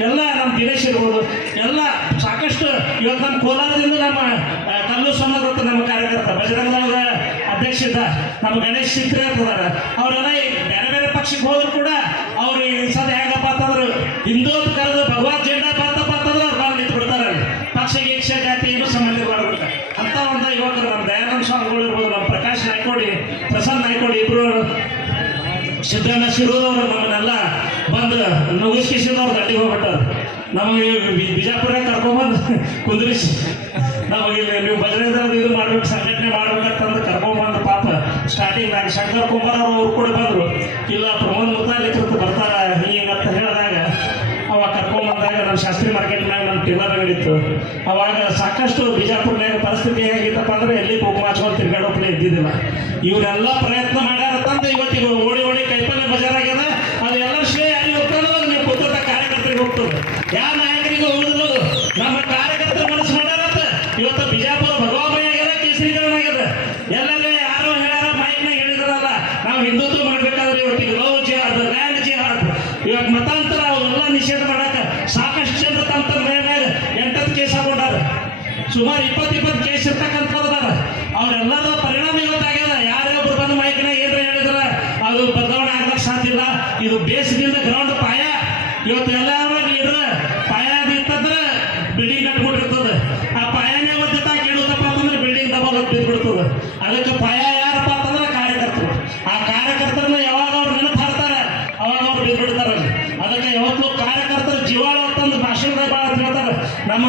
ಎಲ್ಲ, ನಮ್ಮ ದಿನೇಶ್ ಇರ್ಬೋದು, ಎಲ್ಲ ಸಾಕಷ್ಟು ಇವತ್ತು ನಮ್ಮ ಕೋಲಾರದಿಂದ ನಮ್ಮ ಕಲ್ಲು ಸೊನ್ನದತ್ತ ನಮ್ಮ ಕಾರ್ಯಕರ್ತ ಬಜರಂಗ ದಳದ ಅಧ್ಯಕ್ಷ ಇದ್ದ ನಮ್ಮ ಗಣೇಶ್ ಸಿಕ್ರೆ ಇರ್ತಾರೆ. ಅವರೆಲ್ಲ ಬೇರೆ ಬೇರೆ ಪಕ್ಷಕ್ಕೆ ಹೋದ್ರು ಕೂಡ ಅವ್ರು ಈ ಸದ ಹೆಂಗಪ್ಪ ಅಂತಂದ್ರೆ ಹಿಂದೂ ಕರೆದು ಭಗವಾನ್ ಜೆಂಡಾ ಬಂತಪ್ಪ ಅಂತಂದ್ರೆ ಅವ್ರು ಬಂದು ನಿಂತು ಬಿಡ್ತಾರೆ. ಪಕ್ಷಕ್ಕೆ ಇಚ್ಛೆ ಜಾತಿ ಏನು ಸಂಬಂಧ ಮಾಡ್ಬಿಡ್ತಾರೆ. ಅಂತ ಒಂದು ಯುವಕರು ನಮ್ಮ ದಯಾನಂದ ಸ್ವಾಮಿಗಳು ಇರ್ಬೋದು, ನಮ್ಮ ಪ್ರಕಾಶ್ ನಾಯ್ಕೋಡಿ, ಪ್ರಸನ್ನ ನಾಯ್ಕೋಡಿ, ಇಬ್ರು ಸಿದ್ದಣ್ಣ ಶಿರೂರವರು ನಮ್ಮನ್ನೆಲ್ಲ ಬಂದು ನುಗ್ಗಿಸಿದವ್ರು ದಂಡಿಗೆ ಹೋಗ್ಬಿಟ್ಟಾರ. ನಮಗೆ ಬಿಜಾಪುರ ಕರ್ಕೊಂಡ್ಬಂದು ಕುಂದ್ರಿಸಿ ನಮಗೆ ನೀವು ಭಜನೆ ಇದು ಮಾಡ್ಬೇಕು, ಸಂಘಟನೆ ಮಾಡ್ಬೇಕಂತಂದು ಕರ್ಕೊಂಡ್ಬಂದು ಪಾಪ ಸ್ಟಾರ್ಟಿಂಗ್ ನಾನು ಶಂಕರ್ ಕುಮಾರ್ ಅವ್ರು ಕೂಡ ಬಂದರು. ಇಲ್ಲ ಪ್ರಮೋದ್ ಮುತಾಲಿಕೃತ ಬರ್ತಾರ ಹಿಂಗಂತ ಹೇಳಿದಾಗ ಅವಾಗ ಕರ್ಕೊಂಡ್ಬಂದಾಗ ನಮ್ಮ ಶಾಸ್ತ್ರಿ ಮಾರ್ಕೆಟ್ನಾಗ ನಮ್ಮ ಟಿಲ್ಲರ್ ನಡೀತು. ಅವಾಗ ಸಾಕಷ್ಟು ಬಿಜಾಪುರ್ನಾಗ ಪರಿಸ್ಥಿತಿ ಹೇಗಿತ್ತಪ್ಪ ಅಂದ್ರೆ ಎಲ್ಲಿ ಕುಂಕುಮ ಹಚ್ಕೊಂಡು ತಿರ್ಗಾಡೋಪ್ಲೆ ಇದ್ದಿದ್ದಿಲ್ಲ. ಇವರೆಲ್ಲ ಪ್ರಯತ್ನ ಮಾಡ್ಯಾರಂತಂದು ಇವತ್ತಿಗೆ ಓಡಿ ಓಡಿ ಕೈಪಲ್ಲೆ ಬಜಾರ್ ಆಗ್ಯದ. ಅದು ಎಲ್ಲ ಶ್ರೇಯ ಅಲ್ಲಿ ಹೋಗ್ತಾನೋ ನೀವು ಕೂತ ಕಾರ್ಯಕರ್ತರಿಗೆ ಹೋಗ್ತದೆ, ಯಾವ ನಾಯಕರಿಗೂ ಉಳಿದಿರೋದು ನಮ್ಮ ಕಾರ್ಯಕರ್ತರು ಮನಸ್ಸು ಮಾಡ್ಯಾರಂತ. ಇವತ್ತು ಬಿಜಾಪುರ ಭಗವಾಮಯ ಆಗ್ಯದ, ಕೇಸರೀಕರಣ ಆಗ್ಯದ. ಎಲ್ಲರೂ ಯಾರೋ ಹೇಳ್ಯಾರ ಮೈಕ್ನಾಗ ಹೇಳಿದ್ರಲ್ಲ ನಾವು ಹಿಂದುತ್ವ ಮಾಡ್ಬೇಕಾದ್ರೆ ಇವತ್ತಿಗೆ ಲವ್ ಜಿಹಾದ್, ಲ್ಯಾಂಡ್ ಜಿಹಾದ್, ಇವಾಗ ಮತಾಂತರ ಅವೆಲ್ಲ ನಿಷೇಧ ಮಾಡಕ ಸಾಕಷ್ಟು ಜನ ತಮ್ಮ ಮೇಲೆ 8 ಕೇಸ್ ಹಾಕೊಂಡಾರ. ಸುಮಾರು 20 ಕೇಸ್ ಇರ್ತಕ್ಕಂಥದ್ದಾರ. ಅವರೆಲ್ಲರ ಪರಿಣಾಮ ಇವತ್ತಾಗ್ಯದ. ಯಾರೇ ಒಬ್ರು ಬಂದು ಮೈಕ್ನಾಗ ಏನ್ರ ಹೇಳಿದ್ರ ಅದು ಬದಲಾವಣೆ ಆಗ್ಲಕ್ಕೆ ಸಾಧ್ಯ ಇಲ್ಲ. ಇದು ಬೇಸಿದಿಂದ ಗ್ರೌಂಡ್ ಪಾಯ. ಇವತ್ತು ಎಲ್ಲಾರು ಇದ್ರ ಪಾಯ ಇತ್ತಂದ್ರೆ ಬಿಲ್ಡಿಂಗ್ ಕಟ್ಕೊಂಡಿರ್ತದೆ. ಆ ಪಾಯನೇ ಒದ್ದ ಕೇಳುತ್ತಪ್ಪ ಅಂತಂದ್ರೆ ಬಿಲ್ಡಿಂಗ್ ಡಬಲ್ ಬಿದ್ದುಬಿಡ್ತದೆ. ಅದಕ್ಕೆ ಪಾಯ ಯಾರಪ್ಪ ಅಂತಂದ್ರೆ ಕಾರ್ಯಕರ್ತರು. ಆ ಕಾರ್ಯಕರ್ತರನ್ನ ಯಾವಾಗ ಅವ್ರು ನೆನಪು ಹಾಕ್ತಾರೆ ಅವಾಗ ಅವ್ರು ಬಿದ್ದುಬಿಡ್ತಾರೆ. ಅದಕ್ಕೆ ಯಾವತ್ತು ಕಾರ್ಯಕರ್ತರು ಜೀವಾಳ ಅಂತಂದು ಭಾಷಣದಾಗ ಭಾಳ ಹೇಳ್ತಾರೆ. ನಮ್ಮ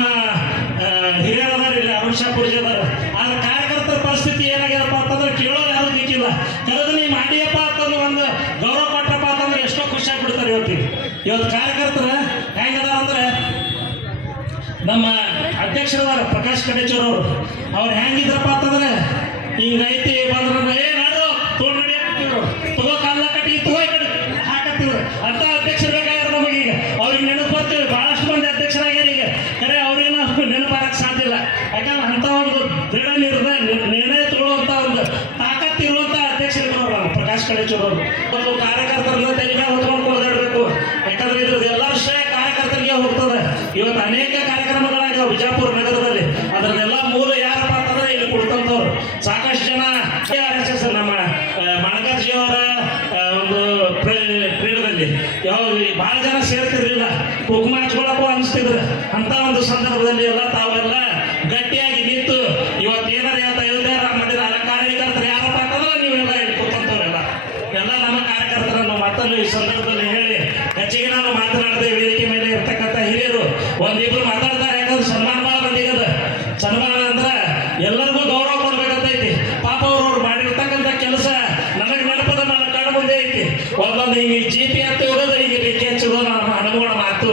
ಹಿರಿಯರದಾರ ಇಲ್ಲಿ ಅರುಣ್ ಶಾ ಪೂರ್ಜದಾರ. ಆದ್ರೆ ಕಾರ್ಯಕರ್ತರ ಪರಿಸ್ಥಿತಿ ಏನಾಗ್ಯದಪ್ಪ ಅಂತಂದ್ರೆ ಕೇಳೋರು ಯಾರು ದಿಕ್ಕಿಲ್ಲ. ಕರೆದು ನೀವು ಮಾಡಿಯಪ್ಪ ಅಂತಂದು ಒಂದು ಗೌರವ ಕೊಟ್ಟಪ್ಪ ಅಂತಂದ್ರೆ ಎಷ್ಟೋ ಖುಷಿ ಆಗ್ಬಿಡ್ತಾರೆ. ಇವತ್ತು ಕಾರ್ಯಕರ್ತರ ಹೆಂಗದ ಅಂದ್ರೆ ನಮ್ಮ ಅಧ್ಯಕ್ಷರದಾರ ಪ್ರಕಾಶ್ ಕಡೇಚೂರ್ ಅವರು, ಅವ್ರು ಹೆಂಗಿದ್ರಪ್ಪ ಅಂತಂದ್ರೆ ಹಿಂಗೈತಿ ಬಂದ್ರೆ ಏ ನಾಡು ತೋಡ್ ನಡಿ ಹಾಕ್ತಿದ್ರು, ತಗೋ ಕಾಲ ಕಟ್ಟಿ ತಗೋ ಕಟ್ಟಿ ಹಾಕತ್ತಿದ್ರು. ಅಂತ ಅಧ್ಯಕ್ಷರು ಬೇಕಾಗ್ಯಾರ ನಮಗೀಗ. ಅವ್ರಿಗೆ ನೆನಪು ಬರ್ತೀವಿ. ಬಹಳಷ್ಟು ಮಂದಿ ಅಧ್ಯಕ್ಷರಾಗ್ಯಾರ ಈಗ. ಖರೆ ಅವ್ರೇನು ನೆನಪಾಗಕ್ಕೆ ಸಾಧ್ಯ ಇಲ್ಲ. ಯಾಕಂದ್ರೆ ಅಂತ ಒಂದು ದೃಢ ನಿರ್ಣಯ ತಗೊಳ್ಳುವಂತ ಒಂದು ತಾಕತ್ತಿರುವಂತ ಅಧ್ಯಕ್ಷರಿದ್ರು ನಾವು ಪ್ರಕಾಶ್ ಕಡೇಚೂರ್ ಅವರು. ಒಂದು ಕಾರ್ಯಕರ್ತರನ್ನ ತಲೆ ಮೇಲೆ ಹೊತ್ಕೊಂಡು ಓದಾಡಬೇಕು. ಯಾಕಂದ್ರೆ ಇದ್ರದ್ದು ಎಲ್ಲ ಶ್ರೇಯ ಕಾರ್ಯಕರ್ತರಿಗೆ ಹೋಗ್ತದೆ. ಇವತ್ತು ಅನೇಕ ಕಾರ್ಯಕ್ರಮಗಳಾಗಿವೆ ಬಿಜಾಪುರ ನಗರದಲ್ಲಿ. ಅದರನ್ನೆಲ್ಲ ಮೂಲ ಯಾರಪ್ಪ ಅಂತಂದ್ರೆ ಇಲ್ಲಿ ಕುಡ್ತಂತವ್ರು. ಸಾಕಷ್ಟು ಜನ ನಮ್ಮ ಮಣಗಾರ್ಜಿ ಅವರ ಒಂದು ಕ್ರೀಡದಲ್ಲಿ ಬಹಳ ಜನ ಸೇರ್ತಿರ್ಲಿಲ್ಲ, ಕುಂಕುಮ ಹಚ್ಕೊಳಕ್ಕೂ ಅನಿಸ್ತಿದ್ರು. ಅಂತ ಒಂದು ಸಂದರ್ಭದಲ್ಲಿ ಎಲ್ಲ ತಾವೆಲ್ಲ ಗಟ್ಟಿಯಾಗಿ ನಿಂತು ಇವತ್ತು ಏನಾರ ಅಂತ ಅಯೋಧ್ಯೆ ರಾಮ ಮಂದಿರ ಕಾರ್ಯಕರ್ತರು ಯಾರಪ್ಪ ಅಂತಂದ್ರೆ ನೀವೆಲ್ಲ ಇಲ್ಲಿ ಕೂತಂತವ್ರೆಲ್ಲ ಎಲ್ಲ ನಮ್ಮ ಕಾರ್ಯಕರ್ತರನ್ನು ಮತ್ತೊಂದು ಈ ಸಂದರ್ಭದಲ್ಲಿ ಹೇಳಿ ಹೆಚ್ಚಿಗೆ ನಾನು ಮಾತನಾಡದೆ ವೇದಿಕೆ ಮೇಲೆ ಇರ್ತಕ್ಕಂಥ ಹಿರಿಯರು ಒಂದಿಬ್ರು ಮಾತಾಡ್ತಾರೆ. ಯಾಕಂದ್ರೆ ಸನ್ಮಾನ ಭಾಳ ಬಂದಿಗದ. ಸನ್ಮಾನ ಅಂದ್ರೆ ಎಲ್ಲರಿಗೂ ಗೌರವ ಕೊಡ್ಬೇಕಂತೈತಿ. ಪಾಪ ಅವ್ರವ್ರು ಮಾಡಿರ್ತಕ್ಕಂಥ ಕೆಲಸ ನನಗೆ ನೆನಪದ ನನ್ನ ಕಣ್ಣು ಮುಂದೆ ಐತಿ. ಒಂದೊಂದು ಹಿಂಗೆ GP ಅಂತ ಹೋಗೋದು ಹಿಂಗೆ ಬೆಂಕಿ ಹಚ್ಚೋದು ನಮ್ಮ ಅನುಗುಣ ಮಾತು.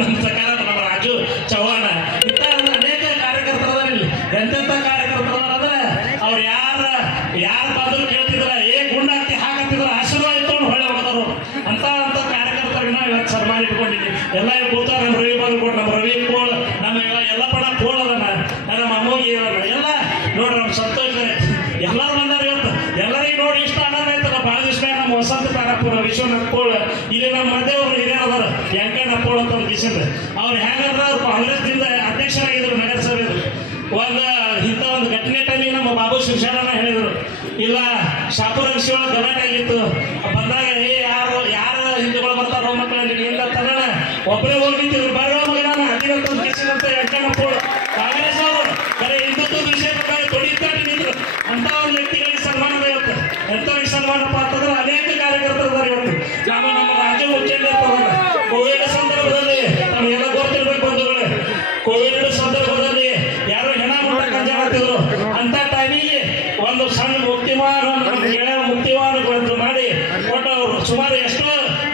ನಮ್ಮ ಪ್ರಕಾರ ನಮ್ಮ ರಾಜು ಚವ್ಹಾಣ ಇಂಥ ಅನೇಕ ಕಾರ್ಯಕರ್ತರು ಇಲ್ಲಿ. ಎಂತೆಂಥ ಕಾರ್ಯಕರ್ತರು ಅಂದ್ರೆ ಅವ್ರು ಯಾರ ಬಂದ್ರು ಕೇಳ್ತಿದ್ರ, ಗುಂಡ ಹಾಕಿ ಹಾಕತ್ತಿದ್ರ, ಆಶೀರ್ವಾದ ಇಟ್ಕೊಂಡು ಹೊಳೆ ಹೋಗೋರು. ಅಂತ ಕಾರ್ಯಕರ್ತರಿಗೆ ನಾವು ಇವತ್ತು ಸನ್ಮಾನ ಇಟ್ಕೊಂಡಿದ್ದೀವಿ. ಎಲ್ಲ ಕೂತಾರ. ನಮ್ಮ ರವಿ ಬಾಗಲಕೋಟ್, ನಮ್ಮ ರವಿ ಕೋಳ್, ನಮ್ಮ ಎಲ್ಲ ಪಣ ಕೋಳ್ ಅದನ್ನ, ನಮ್ಮ ಅಮ್ಮೋಗಿ ಎಲ್ಲ ನೋಡ್ರಿ. ನಮ್ಮ ಸಂತೋಷ ಎಲ್ಲರೂ ಬಂದಾರ ಇವತ್ತು. ಎಲ್ಲರಿಗೂ ನೋಡಿ ಇಷ್ಟ ಆನಂದ ಆಯ್ತಲ್ಲ. ಭಾಳ ದಿವಸ ನಮ್ಮ ವಸಂತ ತಾರಪುರ, ವಿಶ್ವನಾಥ್ ಕೋಳ್, ಇಲ್ಲಿ ನಮ್ಮ ಮಧ್ಯೆ ಒಬ್ರು ಹಿರಿಯರದಾರ ವೆಂಕಣ್ಣ ಕೋಳ್ ಅಂತ ಒಂದು ದಿವಸದ. ಅವ್ರು ಹೆಂಗಂದ್ರೆ ಅವ್ರು ಕಾಂಗ್ರೆಸ್ದಿಂದ ಅಧ್ಯಕ್ಷರಾಗಿದ್ರು ನಗರಸಭೆದು. ಇಂಥ ಒಂದು ಘಟನೆ ಟೈಮಿಗೆ ನಮ್ಮ ಬಾಬು ಶಿವಶಾಲನ ಹೇಳಿದರು, ಇಲ್ಲ ಶಾಪುರ ವಿಷಯ ಗಲಾಟೆ ಆಗಿತ್ತು ಬಂದಾಗ ಯಾರು ಹಿಂದೂಗಳು ಬರ್ತಾರೋ ಮಕ್ಕಳು ನಿಮಗಿಂದ ತರೋಣ ಒಬ್ಬರೇ ಹೋಗಿದ್ರು. ಬರೋ ಮಗನ ಅಧಿಕಂತ ವೆಂಕಣ್ಣ ಕೋಳ್ ಕಾಂಗ್ರೆಸ್ ಅವರು ಬರೀ ಹಿಂದುತ್ವ ವಿಷಯ ತೊಡಿತಾಡಿ ನಿಂತರು. ಅಂತ ಒಂದು ವ್ಯಕ್ತಿಗಳಿಗೆ ಸನ್ಮಾನ ಇರುತ್ತೆ. ಎಂಥವ್ರಿಗೆ ಸನ್ಮಾನಪ್ಪ ಅಂತಂದ್ರೆ ಅನೇಕ ಕಾರ್ಯಕರ್ತರು ಇವತ್ತು. ನಮ್ಮ ರಾಜ್ಯ ಮುಖ್ಯಮಂತ್ರಿ ಕೋವಿಡ್ ಸಂದರ್ಭದಲ್ಲಿ ನಮಗೆಲ್ಲ ಗೊತ್ತಿರ್ಬೇಕು ಬಂಧುಗಳೇ. ಕೋವಿಡ್ ಸಂದರ್ಭದಲ್ಲಿ ಯಾರೋ ಹೆಣ ಮುಟ್ಟ ಕಂಜ ಮಾಡ್ತಿದ್ರು. ಅಂತ ಟೈಮಿಗೆ ಒಂದು ಸಣ್ಣ ಮುಕ್ತಿವಾನ ಮುಕ್ತಿವಾನ ಮಾಡಿ ಕೊಟ್ಟವರು. ಸುಮಾರು ಎಷ್ಟೋ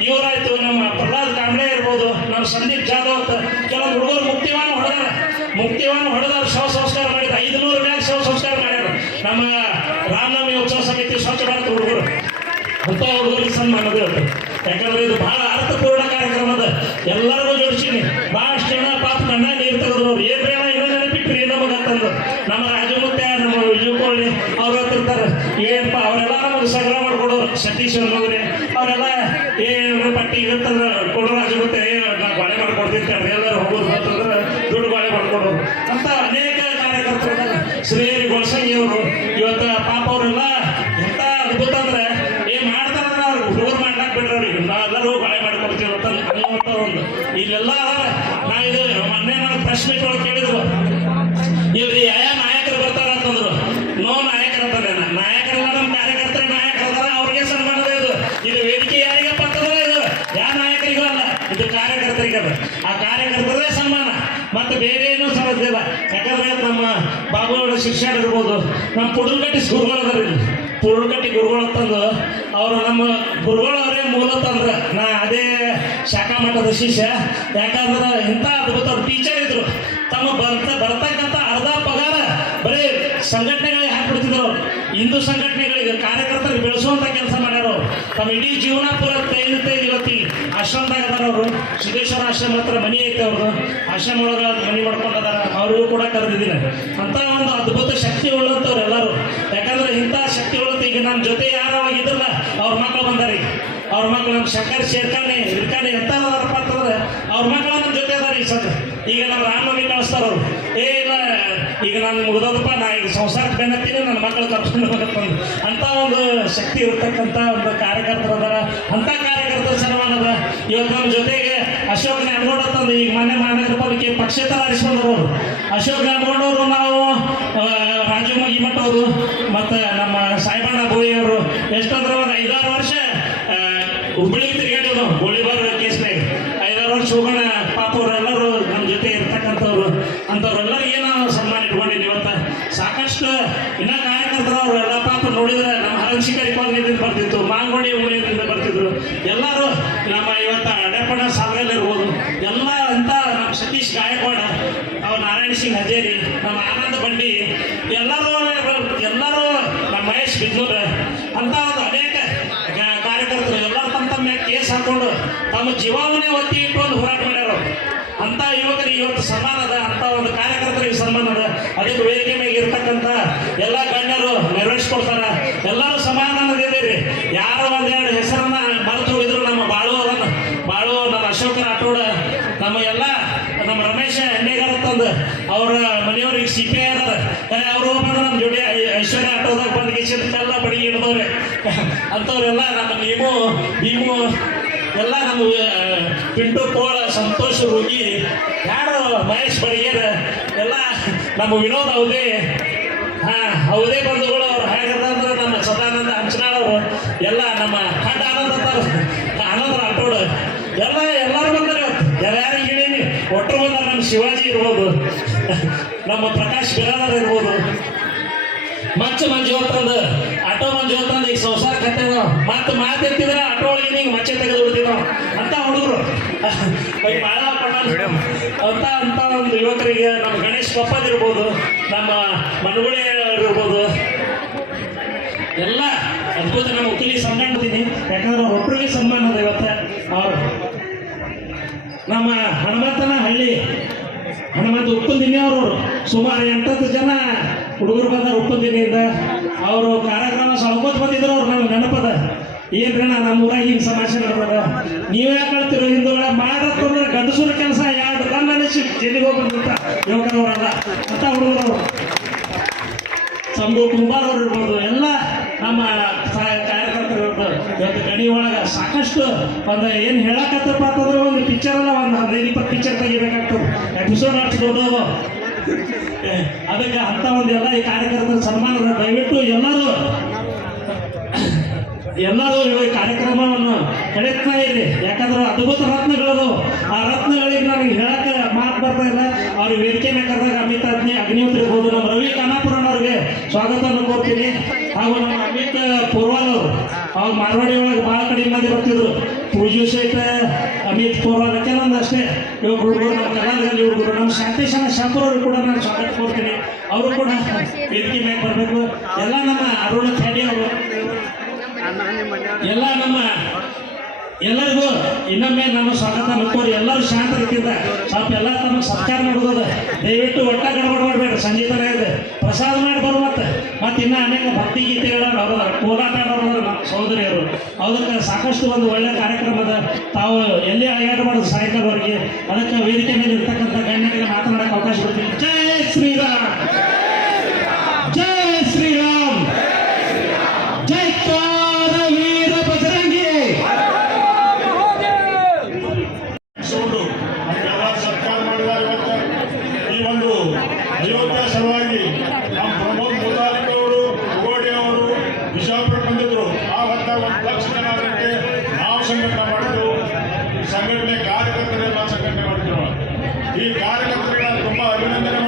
ಇವರಾಯ್ತು. ನಮ್ಮ ಪ್ರಹ್ಲಾದ್ ಕಾಂಬ್ಳೆ ಇರ್ಬೋದು, ನಮ್ಮ ಸಂದೀಪ್ ಜಾಧವ್ ಅಂತ ಕೆಲವು ಹುಡುಗರು ಮುಕ್ತಿವಾನ ಹೊಡೆದವ್ರು ಶವ ಸಂಸ್ಕಾರ ಮಾಡಿದ್ರು. 500 ಮ್ಯಾಗ ಶವ ಸಂಸ್ಕಾರ ಮಾಡ್ಯಾರ ನಮ್ಮ ರಾಮನವಮಿ ಉತ್ಸವ ಸಮಿತಿ ಸ್ವಚ್ಛ ಭಾರತ ಹುಡುಗರು. ಅಂತ ಹುಡುಗರಿಗೆ ಸನ್ಮಾನದ. ಯಾಕಂದ್ರೆ ಇದು ಬಹಳ ಅರ್ಥಪೂರ್ಣ ಕಾರ್ಯಕ್ರಮದ. ಎಲ್ಲರಿಗೂ ಜೋಡಿಸಿನಿ. ಬಹಳಷ್ಟು ಜನ ಪಾಪ ಕಣ್ಣ ನೀರು ತೆಗೆದ್ರು. ಏನ್ ಬೇಡ ಏನೋ ನೆನಪಿಟ್ರಿ ನಮಗಂತಂದು. ನಮ್ಮ ರಾಜಮುತ್ಯ, ನಮ್ಮ ವಿಜಯಕೋಳಿ ಅವ್ರು ಹೇಳ್ತಿರ್ತಾರೆ, ಏನಪ್ಪ ಅವರೆಲ್ಲ ನಮಗೆ ಸಂಗ್ರಹ ಮಾಡ್ಕೊಡೋರು. ಸತೀಶ್ ಅವ್ರಿ ಅವರೆಲ್ಲ ಏನು ಪಟ್ಟಿ ಇರುತ್ತಂದ್ರೆ ಕೊಡೋ ರಾಜಮುತ್ಯ ನಾ ಬಾಳೆ ಮಾಡ್ಕೊಡ್ತಿರ್ತಾರೆ. ಎಲ್ಲರೂ ಹೋಗೋದು ಅಂತಂದ್ರೆ ದುಡ್ಡು ಬಾಳೆ ಮಾಡ್ಕೊಡೋರು. ಅಂತ ಅನೇಕ ಕಾರ್ಯಕರ್ತರು. ಶ್ರೀಹರಿ ಗೊಳಸಂಗಿ ಅವರು ಇವತ್ತು ಪಾಪ ಅವರೆಲ್ಲ ಎಂತ ಅದ್ಭುತ ಅಂದ್ರೆ ಮಾಡ್ತಾರ ಹುಡುಗರು ಮಾಡ್ಲಾಕ್ ಬಿಡ್ರಿ. ನಾವೆಲ್ಲರೂ ಬಾಳೆ ಮಾಡ್ಕೊಡ್ತೀವಿ ಅಂತ ಅನ್ನುವಂಥ ಒಂದು ಇಲ್ಲೆಲ್ಲ ನಾ ಇದು ಮೊನ್ನೆ ನಾನು ಪ್ರೆಸ್ ಮೀಟ್ ಒಳಗೆ ಕೇಳಿದ್ರು, ಇವ್ರಿ ಯಾವ ನಾಯಕರು ಬರ್ತಾರ ಅಂತಂದ್ರು. ನೋ ನಾಯಕರು ಅಂತಾನೆ. ನಾಯಕರೆಲ್ಲ ನಮ್ಮ ಕಾರ್ಯಕರ್ತರು ನಾಯಕರದಾರ, ಅವ್ರಿಗೆ ಸನ್ಮಾನದ ಇದು ವೇದಿಕೆ ಯಾರಿಗಪ್ಪ ಅಂತಂದ್ರೆ ಇದು ಯಾವ ನಾಯಕರಿಗೂ ಅಲ್ಲ, ಇದು ಕಾರ್ಯಕರ್ತರಿಗೆ. ಆ ಕಾರ್ಯಕರ್ತರೇ ಸನ್ಮಾನ. ಮತ್ತೆ ಬೇರೆ ಏನು ಸಮಸ್ಯೆ ಯಾಕಂದ್ರೆ ನಮ್ಮ ಬಾಬುಗೌಡ ಶಿಕ್ಷಣ ಇರ್ಬೋದು, ನಮ್ಮ ಪುಡಲ್ಗಟ್ಟಿ ಗುರುಗಳು ಅದಾರ, ಪುಡಲ್ಗಟ್ಟಿ ಗುರುಗಳು ಅಂತಂದು ಅವರು ನಮ್ಮ ಗುರುಗಳವರೇ ಮೂಲತಂದ್ರ ನಾ ಅದೇ ಶಾಖಾ ಮಠದ ಶಿಷ್ಯ. ಯಾಕಂದ್ರೆ ಇಂಥ ಅದ್ಭುತ ಟೀಚರ್ ಇದ್ರು. ತಮ್ಮ ಬರ್ತಕ್ಕಂಥ ಅರ್ಧ ಪಗಾರ ಬರೀ ಸಂಘಟನೆಗಳಿಗೆ ಹಾಕ್ಬಿಡ್ತಿದ್ರು. ಹಿಂದೂ ಸಂಘಟನೆಗಳಿಗೆ ಕಾರ್ಯಕರ್ತರಿಗೆ ಬೆಳೆಸುವಂತ ಕೆಲಸ ಮಾಡ್ಯಾರ. ತಮ್ಮ ಇಡೀ ಜೀವನ ಪೂರ ತೆಗೆದುತ್ತೆ. ಇವತ್ತಿಗೆ ಆಶ್ರಮದಾಗ ಅದಾರ ಅವರು. ಸಿದ್ದೇಶ್ವರ ಆಶ್ರಮ ಹತ್ರ ಮನಿ ಐತೆ ಅವ್ರದ್ದು. ಆಶ್ರಮ ಒಳಗ ಮನಿ ಮಾಡ್ಕೊಂಡದಾರ. ಅವ್ರಿಗೂ ಕೂಡ ಕರೆದಿದ್ದೀನಿ. ಅಂತ ಒಂದು ಅದ್ಭುತ ಶಕ್ತಿ ಉಳ್ಳಂತವ್ರು ಎಲ್ಲರೂ. ಯಾಕಂದ್ರೆ ಇಂಥ ಶಕ್ತಿ ಉಳ್ಳಂತ ಈಗ ನಮ್ಮ ಜೊತೆ ಯಾರಾಗಿದ್ರಲ್ಲ ಅವ್ರ ಮಕ್ಕಳು ಬಂದಾರಿ. ಅವ್ರ ಮಕ್ಕಳು ನಮ್ಮ ಶಂಕರ್ ಶೇರ್ಖಾನೆ ಇರ್ಖಾನೆ ಎಂತ ಅದಾರಪ್ಪ ಅಂತಂದ್ರೆ ಅವ್ರ ಮಕ್ಕಳು ನಮ್ಮ ಜೊತೆ ಅದಾರ. ಈ ಸತ್ ಈಗ ನಮ್ಮ ರಾಮನವಮಿ ಕಳಿಸ್ತಾರ ಅವ್ರು. ಇಲ್ಲ ಈಗ ನಾನು ಮುಗಿದೋದಪ್ಪ, ನಾ ಈಗ ಸಂಸಾರಕ್ಕೆ ಬೆನ್ನತ್ತೀನಿ, ನನ್ನ ಮಕ್ಕಳು ಕರ್ಕೊಂಡು ಹೋಗತ್ತಂದು ಅಂತ ಒಂದು ಶಕ್ತಿ ಇರ್ತಕ್ಕಂಥ ಒಂದು ಕಾರ್ಯಕರ್ತರು ಅದಾರ. ಅಂತ ಕಾರ್ಯಕರ್ತರ ಸನ್ಮಾನ ಅದ. ಇವತ್ತು ನಮ್ಮ ಜೊತೆಗೆ ಅಶೋಕ್ ನ್ಯಾಮಗೌಡ ಅಂತಂದು ಈಗ ಮೊನ್ನೆ ಮಹಾನಗರ ಪಾಲಿಕೆ ಪಕ್ಷೇತರ ಆರಿಸ್ಕೊಂಡ್ರು ಅವರು. ಅಶೋಕ್ ನ್ಯಾಮಗೌಡವರು, ನಾವು ರಾಜು ಮಗಿಮಠ ಅವರು ಮತ್ತು ನಮ್ಮ ಸಾಯಿಬಣ್ಣ ಬೋಯಿ ಅವರು ಎಷ್ಟಂದ್ರೆ ಒಂದು 5-6 ವರ್ಷ ಹುಬ್ಬಳ್ಳಿಗೆ ತಿರುಗಾಡಿವ್ ನಾವು. ಗೋಳಿಬಾರ್ ಕೇಸ್ನಾಗ 5-6 ವರ್ಷ ಹೋಗೋಣ. ಪಾಪ ಅವರೆಲ್ಲರೂ ನಮ್ಮ ಜೊತೆ ಇರ್ತಕ್ಕಂಥವ್ರು. ಅಂಥವ್ರೆಲ್ಲರಿಗೂ ನಾವು ಸನ್ಮಾನ ಇಟ್ಕೊಂಡಿದ್ದೀವಿ. ಇವತ್ತು ಸಾಕಷ್ಟು ಇನ್ನ ಕಾರ್ಯಕರ್ತರು ಅವರೆಲ್ಲ ಪಾಪ ನೋಡಿದ್ರೆ ನಮ್ಮ ಹರಂಶಿಕರಿ ಕಾಲನಿಯಿಂದ ಬರ್ತಿತ್ತು, ಮಾಂಗೋಡಿ ಉಮರಿಯಿಂದ ಬರ್ತಿದ್ರು. ಎಲ್ಲರೂ ನಮ್ಮ ಇವತ್ತು ಅಡೆಪಣ ಸಾಗರಲ್ಲಿ ಇರ್ಬೋದು. ಎಲ್ಲ ಅಂತ ನಮ್ಮ ಸತೀಶ್ ಗಾಯಕ್ವಾಡ, ಅವ್ರು ನಾರಾಯಣ ಸಿಂಗ್ ಹಜೇರಿ, ನಮ್ಮ ಆನಂದ ಬಂಡಿ, ಎಲ್ಲರೂ ನಮ್ಮ ಮಹೇಶ್ ಬಿಜ್ನೂರ್ ಅಂತ ಒಂದು ಅನೇಕ ಕಾರ್ಯಕರ್ತರು ಎಲ್ಲರೂ ತಮ್ಮ ಕೇಸ್ ಹಾಕೊಂಡು ತಮ್ಮ ಜೀವಾವನ್ನೇ ಒತ್ತಿ ಇಟ್ಟು ಒಂದು ಹೋರಾಟ ಮಾಡ್ಯಾರ. ಅಂತ ಯುವಕರಿಗೆ ಇವತ್ತು ಸನ್ಮಾನ ಅದ. ಅಂತ ಒಂದು ಕಾರ್ಯಕರ್ತರಿಗೆ ಸನ್ಮಾನ ಅದ. ಅದಕ್ಕೆ ವೇದಿಕೆ ಮೇಲೆ ಇರ್ತಕ್ಕಂಥ ಎಲ್ಲ ಗಣ್ಯರು ನೆರವೇರಿಸ್ಕೊಡ್ತಾರ. ಎಲ್ಲರೂ ಸಮಾಧಾನದಿದ್ದೀರಿ. ಯಾರೋ ಒಂದೆರಡು ಹೆಸರನ್ನ ಮರೆತು ಹೋಗಿದ್ರು. ನಮ್ಮ ಬಾಳು ನಮ್ಮ ಅಶೋಕ ರಾಠೋಡ, ನಮ್ಮ ಎಲ್ಲ ನಮ್ಮ ರಮೇಶ ಎಣ್ಣೆಗಾರ ತಂದು ಅವ್ರ ಮನೆಯವ್ರಿಗೆ CPI ಅದ. ಅವರು ಬಂದು ನಮ್ಮ ಜೋಡಿ ಐಶ್ವರ್ಯ ಆಟೋದಾಗ ಬಂದು ಗಿಸಿದಕ್ಕೆಲ್ಲ ಬಡಿಗೆ ಹಿಡಿದವ್ರೆ. ಅಂಥವ್ರೆಲ್ಲ ನಮ್ಮ ಭೀಮು ಎಲ್ಲ ನಮ್ಮ ಪಿಂಟು ಕೋಳ, ಸಂತೋಷ್ ರೋಗಿ, ಯಾರು ಮಹೇಶ್ ಬಡಿಗೇರ, ಎಲ್ಲ ನಮ್ಮ ವಿನೋದ್ ಹೌದೇ ಬಂಧುಗಳು. ಅವ್ರು ಹೇಗಿರ್ತಾರೆ ನಮ್ಮ ಸದಾನಂದ ಹಂಚನಾಳ್ ಅವರು, ಎಲ್ಲ ನಮ್ಮ ಖಂಡ ಆನಂದ ರಾಠೋಡ್, ಎಲ್ಲರೂ ಬಂದರೆ ಯಾರ್ಯಾರಿಗೆ ಹೇಳೀನಿ ಒಟ್ಟರು ಬಂದಾರ. ನಮ್ಮ ಶಿವಾಜಿ ಇರ್ಬೋದು, ನಮ್ಮ ಪ್ರಕಾಶ್ ಬಿರಾದರ್ ಇರ್ಬೋದು, ಮಂಜು ಅಂತಂದು ಆಟೋ ಮಂಜು ಅಂತಂದು ಈಗ ಸಂಸಾರ ಕತ್ತೇವ. ಮತ್ತೆ ಮಾತೆತ್ತಿದ್ರೆ ಆಟೋ ಒಳಗೆ ಹಿಂಗೆ ಮಚ್ಚೆ ತೆಗೆದು ಬಿಡ್ತೀವಿ ನಾವು. ಅಂತ ಹುಡುಗರು ಅಂತ ಒಂದು ಯುವಕರಿಗೆ ನಮ್ಮ ಗಣೇಶ್ ಪಪ್ಪದ್ ಇರ್ಬೋದು, ನಮ್ಮ ಮನಗುಳಿ ಇರ್ಬೋದು, ಎಲ್ಲ ಅದ್ಭುತ. ನಮ್ಮ ಉಕಿಲಿ ಸಂಬಂಧತೀನಿ. ಯಾಕಂದ್ರೆ ಅವ್ರ ಒಬ್ಬರಿಗೆ ಸನ್ಮಾನ ಅದ ಇವತ್ತು. ಅವ್ರು ನಮ್ಮ ಹನುಮಂತ ಉಪ್ಪಂದಿನಿ ಅವರು ಸುಮಾರು 8-10 ಜನ ಹುಡುಗರು ಬಂದಾರ ಉಪ್ಪಂದಿನಿಯಿಂದ. ಅವರು ಕಾರ್ಯಕ್ರಮ ಸಳ್ಕೋತ್ ಬಂದಿದ್ರು. ಅವ್ರು ನಮ್ಗೆ ನೆನಪದ. ಏನ್ರಿ ನಮ್ಮ ಊರಾಗ ಹಿಂಗೆ ಸಮಾಜ ನಡೆದ, ನೀವು ಯಾಕೆ ಹೇಳ್ತೀರೋ ಹಿಂದೂಗಳ ಮಾಡತ್ತಂದ್ರೆ ಗಂಡಸೂರ ಕೆಲಸ 2 ಕಣ್ಣು ಅನಿಸಿ ಜೈಲಿಗೆ ಹೋಗ್ಬಂತ ಯುವಕರವರಲ್ಲ ಅಂತ ಹುಡುಗರವರು. ಸಂಭು ಕುಂಬಾರ್ ಅವ್ರು ಇರ್ಬೋದು, ಎಲ್ಲ ನಮ್ಮ ಕಾರ್ಯಕರ್ತರು ಇರ್ಬೋದು. ಇವತ್ತು ಗಣಿ ಒಳಗೆ ಸಾಕಷ್ಟು ಒಂದು ಏನು ಹೇಳಕತ್ತಪ್ಪ ಅಂತಂದ್ರೆ ಒಂದು ಪಿಕ್ಚರ್ ಅಲ್ಲ, ಒಂದು 15-20 ಪಿಕ್ಚರ್ ತೆಗಿಬೇಕಾಗ್ತದೆ. ಎಪಿಸೋಡ್ ಅಷ್ಟು ದೊಡ್ಡದು. ಅದಕ್ಕೆ ಅಂತ ಒಂದೆಲ್ಲ ಈ ಕಾರ್ಯಕರ್ತರ ಸನ್ಮಾನದ. ದಯವಿಟ್ಟು ಎಲ್ಲರೂ ಈ ಕಾರ್ಯಕ್ರಮವನ್ನು ಕಳೆಕ್ತಾ ಇರಿ. ಯಾಕಂದ್ರೆ ಅದ್ಭುತ ರತ್ನಗಳದು. ಆ ರತ್ನಗಳಿಗೆ ನನಗೆ ಹೇಳಕ್ಕೆ ಮಾತು ಬರ್ತಾ ಇಲ್ಲ. ಅವ್ರಿಗೆ ವೇದಿಕೆ ಕರೆದಾಗ ಅಮಿತ್ ಅಗ್ನಿಹೋತ್ರಿ ಇರ್ಬೋದು, ನಮ್ಮ ರವಿ ಖಾನಾಪುರನ್ ಅವ್ರಿಗೆ ಸ್ವಾಗತವನ್ನು ಕೋರ್ತೀನಿ. ಹಾಗೂ ನಮ್ಮ ಅಮಿತ್ ಪೂರ್ವಾಲ್ ಅವರು, ಅವ್ರು ಮಾರ್ವಾಡಿ ಒಳಗೆ ಭಾಳ ಕಡಿಮೆ ಮಂದಿ ಬರ್ತಿದ್ರು. ಪೂಜು ಸಹಿತ ಅಮಿತ್ ಪೂರ್ವಾಲ್ ಕೆಲವೊಂದು ಅಷ್ಟೇ ಇವಾಗ ಹುಡುಗರು, ನಮ್ಮ ಕರ್ನಾಟಕದಲ್ಲಿ ಹುಡುಗರು. ನಮ್ಮ ಶಾಂತೇಶನ ಶಾಪುರ್ ಅವ್ರಿಗೆ ಕೂಡ ನಾನು ಸ್ವಾಗತ ಕೋರ್ತೀನಿ. ಅವರು ಕೂಡ ವೇದಿಕೆ ಮ್ಯಾಗ ಬರಬೇಕು. ಎಲ್ಲ ನಮ್ಮ ಅರುಣ ಖಾಡಿ ಅವರು, ಎಲ್ಲ ಎಲ್ಲರಿಗೂ ಇನ್ನೊಮ್ಮೆ ನಮ್ಮ ಸ್ವಾಗತ ಮುಕ್ಕೋರಿ. ಎಲ್ಲರೂ ಶಾಂತ ರೀತಿಯಿಂದ ಸ್ವಲ್ಪ ಎಲ್ಲ ತಮಗೆ ಸತ್ಕಾರ ಮಾಡೋದ. ದಯವಿಟ್ಟು ಒಟ್ಟ ಗಡಬಡ ಮಾಡಬೇಡ್ರಿ. ಸಂಗೀತನ ಇದೆ, ಪ್ರಸಾದ ಮಾಡಿ ಬರು. ಮತ್ತೆ ಇನ್ನೂ ಅನೇಕ ಭಕ್ತಿ ಗೀತೆಗಳ ಕೋಲಾಟ ಆಡೋರು ನಮ್ಮ ಸಹೋದರಿಯರು. ಅದಕ್ಕೆ ಸಾಕಷ್ಟು ಒಂದು ಒಳ್ಳೆ ಕಾರ್ಯಕ್ರಮದ. ತಾವು ಎಲ್ಲಿ ಅಡ್ಡಾಡಬಾರ್ದು ಸಾಯಂಕಾಲವರೆಗೆ. ಅದಕ್ಕೆ ವೇದಿಕೆ ಮೇಲೆ ಇರ್ತಕ್ಕಂಥ ಗಣ್ಯರಿಗೆ ಮಾತನಾಡಕ್ಕೆ ಅವಕಾಶ ಕೊಡ್ತೀನಿ. ಜೈ ಶ್ರೀರಾಮ್, ಜೈ ಶ್ರೀರಾಮ್, ಜೈ ವೀರ ಬಜರಂಗಿ. ಸರ್ಕಾರ ಮಾಡಿದ್ದಾರೆ. ಈ ಒಂದು ಅಯೋಧ್ಯ ಸಲುವಾಗಿ ನಮ್ಮ ಪ್ರಮೋದ್ ಮುತಾಲಿಕ್ ಅವರು, ಗೋಡೆ ಅವರು ಬಿಜಾಪುರ ಬಂದಿದ್ರು. ಆ ಹೊತ್ತ 1 ಲಕ್ಷ ಜನ ಅದಕ್ಕೆ ನಾವು ಸಂಘಟನೆ ಮಾಡಿದ್ರು. ಸಂಘಟನೆ ಕಾರ್ಯಕರ್ತರೆಲ್ಲ ಸಂಘಟನೆ ಮಾಡಿದ್ರು. ಈ ಕಾರ್ಯಕರ್ತರಿಗೆ ನಾನು ತುಂಬಾ ಅಭಿನಂದನೆ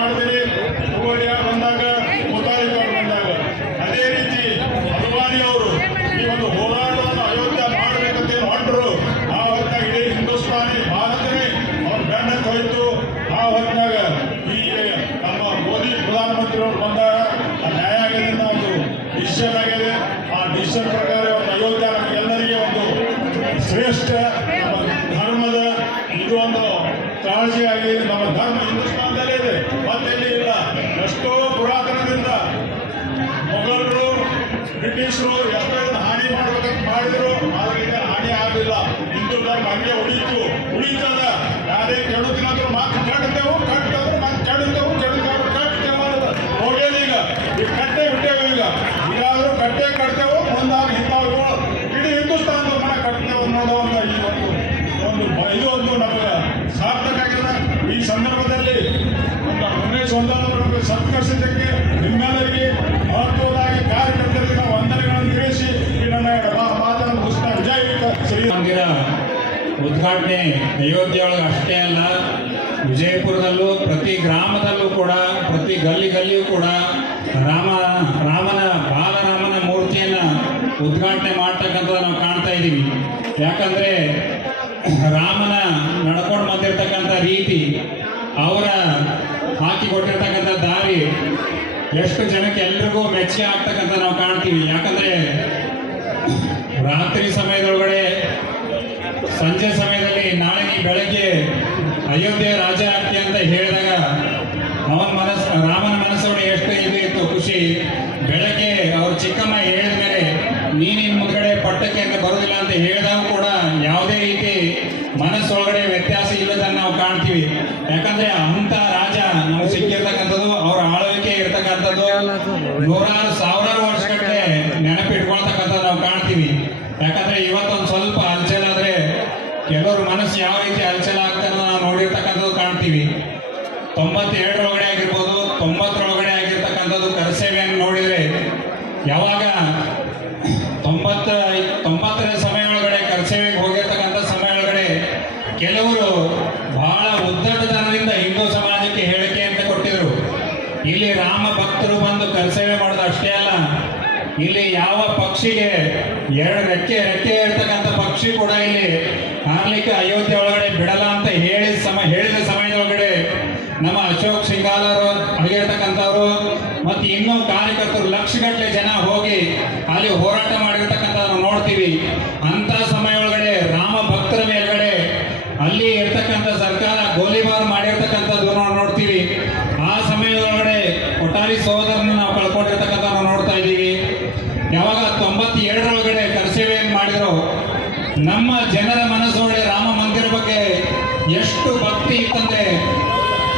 ಮನುಷ್ಯನ ಪ್ರಕಾರ ಒಂದು ಅಯೋಧ್ಯ ನಮಗೆಲ್ಲರಿಗೆ ಒಂದು ಶ್ರೇಷ್ಠ ನಮ್ಮ ಧರ್ಮದ ಇದು ಒಂದು ಕಾಳಜಿಯಾಗಿ ನಮ್ಮ ಧರ್ಮ ಹಿಂದೂಸ್ತಾನದಲ್ಲೇ ಇದೆ, ಮತ್ತೆಲ್ಲಿ ಇಲ್ಲ. ಎಷ್ಟೋ ಪುರಾತನದಿಂದ ಮೊಘಲರು ಬ್ರಿಟಿಷರು ಎಷ್ಟೋ ಹಾನಿ ಮಾಡ್ಬೇಕಂತ ಮಾಡಿದ್ರು, ಆದರೆ ಈಗ ಹಾನಿ ಆಗಲಿಲ್ಲ. ಹಿಂದೂ ಧರ್ಮ ಹಂಗೆ ಉಳಿತದ. ಯಾರೇ ಕೆಡುತ್ತಿನಾದ್ರು ಮಾತು ಕಟ್ತೇವು, ಕಟ್ಟವ್ರು ಮಾತು ಕೆಡುತ್ತೇವು, ಕೆಡುತ್ತವ್ರು ಕಟ್ತೇವೆ ಅನ್ನೋದು ಹೋಗ್ಯದ. ಈಗ ಕಟ್ಟೆ ಬಿಟ್ಟೇವು. ಈಗಾದ್ರೂ ಕಟ್ಟೆ ಕಟ್ತೇವು, ಮುಂದಾಗ ಇಂಥವ್ರು ಇಡೀ ಹಿಂದೂಸ್ತಾನದ ಮನೆ ಕಟ್ತೇವೆ ಅನ್ನೋದು ಈ ಇದು ಒಂದು ನಮಗೆ ಸಾರ್ಥಕ ಆಗಿದೆ. ಈ ಸಂದರ್ಭದಲ್ಲಿ ಗಣೇಶ್ ಒಂದಾದ ಸತ್ಕರಿಸಿದ್ದಕ್ಕೆ ನಿಮ್ಮೆಲ್ಲರಿಗೆ ಮಹತ್ವದಾಗಿ ಕಾರ್ಯಕರ್ತರಿಗೆ ನಾವು ವಂದನೆಗಳನ್ನು ತಿಳಿಸಿ ಈ ನನ್ನ ಮಾತನ್ನು ಮುಗಿಸ್ತಾ ವಿಜಯ ಮಂದಿರ ಉದ್ಘಾಟನೆ ಅಯೋಧ್ಯೆ ಒಳಗೆ ಅಷ್ಟೇ ಅಲ್ಲ, ವಿಜಯಪುರದಲ್ಲೂ ಪ್ರತಿ ಗ್ರಾಮದಲ್ಲೂ ಕೂಡ, ಪ್ರತಿ ಗಲ್ಲಿಯೂ ಕೂಡ ಬಾಲರಾಮನ ಮೂರ್ತಿಯನ್ನು ಉದ್ಘಾಟನೆ ಮಾಡ್ತಕ್ಕಂಥ ನಾವು ಕಾಣ್ತಾ ಇದ್ದೀವಿ. ಯಾಕಂದರೆ ರಾಮನ ನಡ್ಕೊಂಡು ಬಂದಿರತಕ್ಕಂಥ ರೀತಿ, ಅವರ ಹಾಕಿಕೊಟ್ಟಿರ್ತಕ್ಕಂಥ ದಾರಿ ಎಷ್ಟು ಜನಕ್ಕೆ ಎಲ್ರಿಗೂ ಮೆಚ್ಚುಗೆ ಆಗ್ತಕ್ಕಂಥ ನಾವು ಕಾಣ್ತೀವಿ. ಯಾಕಂದರೆ ರಾತ್ರಿ ಸಮಯದೊಳಗಡೆ, ಸಂಜೆ ಸಮಯದಲ್ಲಿ ನಾಳೆ ನೀ ಬೆಳಗ್ಗೆ ಅಯೋಧ್ಯೆ ರಾಜ ಆಗ್ತಿ ಅಂತ ಹೇಳಿದಾಗ ರಾಮನ ಮನಸ್ಸೊಳಗೆ ಎಷ್ಟು ಇತ್ತು ಖುಷಿ. ಬೆಳಗ್ಗೆ ಅವ್ರ ಚಿಕ್ಕಮ್ಮ ಹೇಳಿದ ಮೇಲೆ ನೀನಿನ್ ಮುಂದ್ಗಡೆ ಪಟ್ಟಕ್ಕೆ ಅಂತ ಬರೋದಿಲ್ಲ ಅಂತ ಹೇಳಿದಾಗ ಕೂಡ ಯಾವುದೇ ರೀತಿ ಮನಸ್ಸೊಳಗಡೆ ವ್ಯತ್ಯಾಸ ಇಲ್ಲದನ್ನು ನಾವು ಕಾಣ್ತೀವಿ. ಯಾಕಂದ್ರೆ ಅಂತ ರಾಜ ನಮ್ಗೆ ಸಿಕ್ಕಿರ್ತಕ್ಕಂಥದ್ದು, ಅವ್ರ ಆಳ್ವಿಕೆ ಇರ್ತಕ್ಕಂಥದ್ದು ನೂರಾರು ಸಾವಿರಾರು ವರ್ಷಗಟ್ಟಲೆ ನೆನಪಿಟ್ಕೊಳ್ತಕ್ಕಂಥದ್ದು ನಾವು ಕಾಣ್ತೀವಿ. ಯಾಕಂದ್ರೆ ಇವತ್ತೊಂದು ಸ್ವಲ್ಪ ಹಲ್ಚಲಾದ್ರೆ ಕೆಲವ್ರ ಮನಸ್ಸು ಯಾವ ರೀತಿ ಹಲ್ಚಲ್ ಆಗ್ತಾರೆ ನಾವು ನೋಡಿರ್ತಕ್ಕಂಥದ್ದು ಕಾಣ್ತೀವಿ. 92ರೊಳಗಡೆ ಆಗಿರ್ಬೋದು, 90ರೊಳಗಡೆ ಆಗಿರ್ತಕ್ಕಂಥದ್ದು ಕರಸೇವೆಯನ್ನು ನೋಡಿದರೆ, ಯಾವಾಗ 90ರ ಸಮಯ ಒಳಗಡೆ ಕರಸೇವೆಗೆ ಹೋಗಿರ್ತಕ್ಕಂಥ ಸಮಯ ಒಳಗಡೆ ಕೆಲವರು ಬಹಳ ಉದ್ದಟತನದಿಂದ ಹಿಂದೂ ಸಮಾಜಕ್ಕೆ ಹೇಳಿಕೆ ಅಂತ ಕೊಟ್ಟಿದ್ರು. ಇಲ್ಲಿ ರಾಮ ಭಕ್ತರು ಬಂದು ಕರಸೇವೆ ಮಾಡೋದು ಅಷ್ಟೇ ಅಲ್ಲ, ಇಲ್ಲಿ ಯಾವ ಪಕ್ಷಿಗೆ 2 ರೆಕ್ಕೆ ಇರ್ತಕ್ಕಂಥ ಪಕ್ಷಿ ಕೂಡ ಇಲ್ಲಿ ಹಾರ್ಲಿಕ್ಕೆ ಅಯೋಧ್ಯೆ ಒಳಗಡೆ ಬಿಡಲ್ಲ ಅಂತ ಹೇಳಿದ ಸಮಯದೊಳಗಡೆ ನಮ್ಮ ಅಶೋಕ್ ಸಿಂಗಾಲರು ಆಗಿರ್ತಕ್ಕಂಥವ್ರು ಮತ್ತು ಇನ್ನೂ ಕಾರ್ಯಕರ್ತರು ಲಕ್ಷಗಟ್ಟಲೆ ಜನ ಹೋಗಿ ಅಲ್ಲಿ ಹೋರಾಟ ಮಾಡಿರ್ತಕ್ಕಂಥ ನಾವು ನೋಡ್ತೀವಿ. ಅಂತ ಸಮಯ ಒಳಗಡೆ ರಾಮ ಭಕ್ತರ ಮೇಲ್ಗಡೆ ಅಲ್ಲಿ ಇರ್ತಕ್ಕಂಥ ಸರ್ಕಾರ ಗೋಲಿಬಾರ್ ಮಾಡಿರ್ತಕ್ಕಂಥದ್ದು ನಾವು ನೋಡ್ತೀವಿ. ಆ ಸಮಯದೊಳಗಡೆ ಕೊಠಾರಿ ಸಹೋದರನ ನಾವು ಕಳ್ಕೊಂಡಿರ್ತಕ್ಕಂಥ ನಾವು ನೋಡ್ತಾ ಇದ್ದೀವಿ. ಯಾವಾಗ 92ರೊಳಗಡೆ ಕರಸೇವೆಯನ್ನು ಮಾಡಿದ್ರು, ನಮ್ಮ ಜನರ ಮನಸ್ಸೊಳಗೆ ರಾಮ ಮಂದಿರ ಬಗ್ಗೆ ಎಷ್ಟು ಭಕ್ತಿ ಇತ್ತಂದ್ರೆ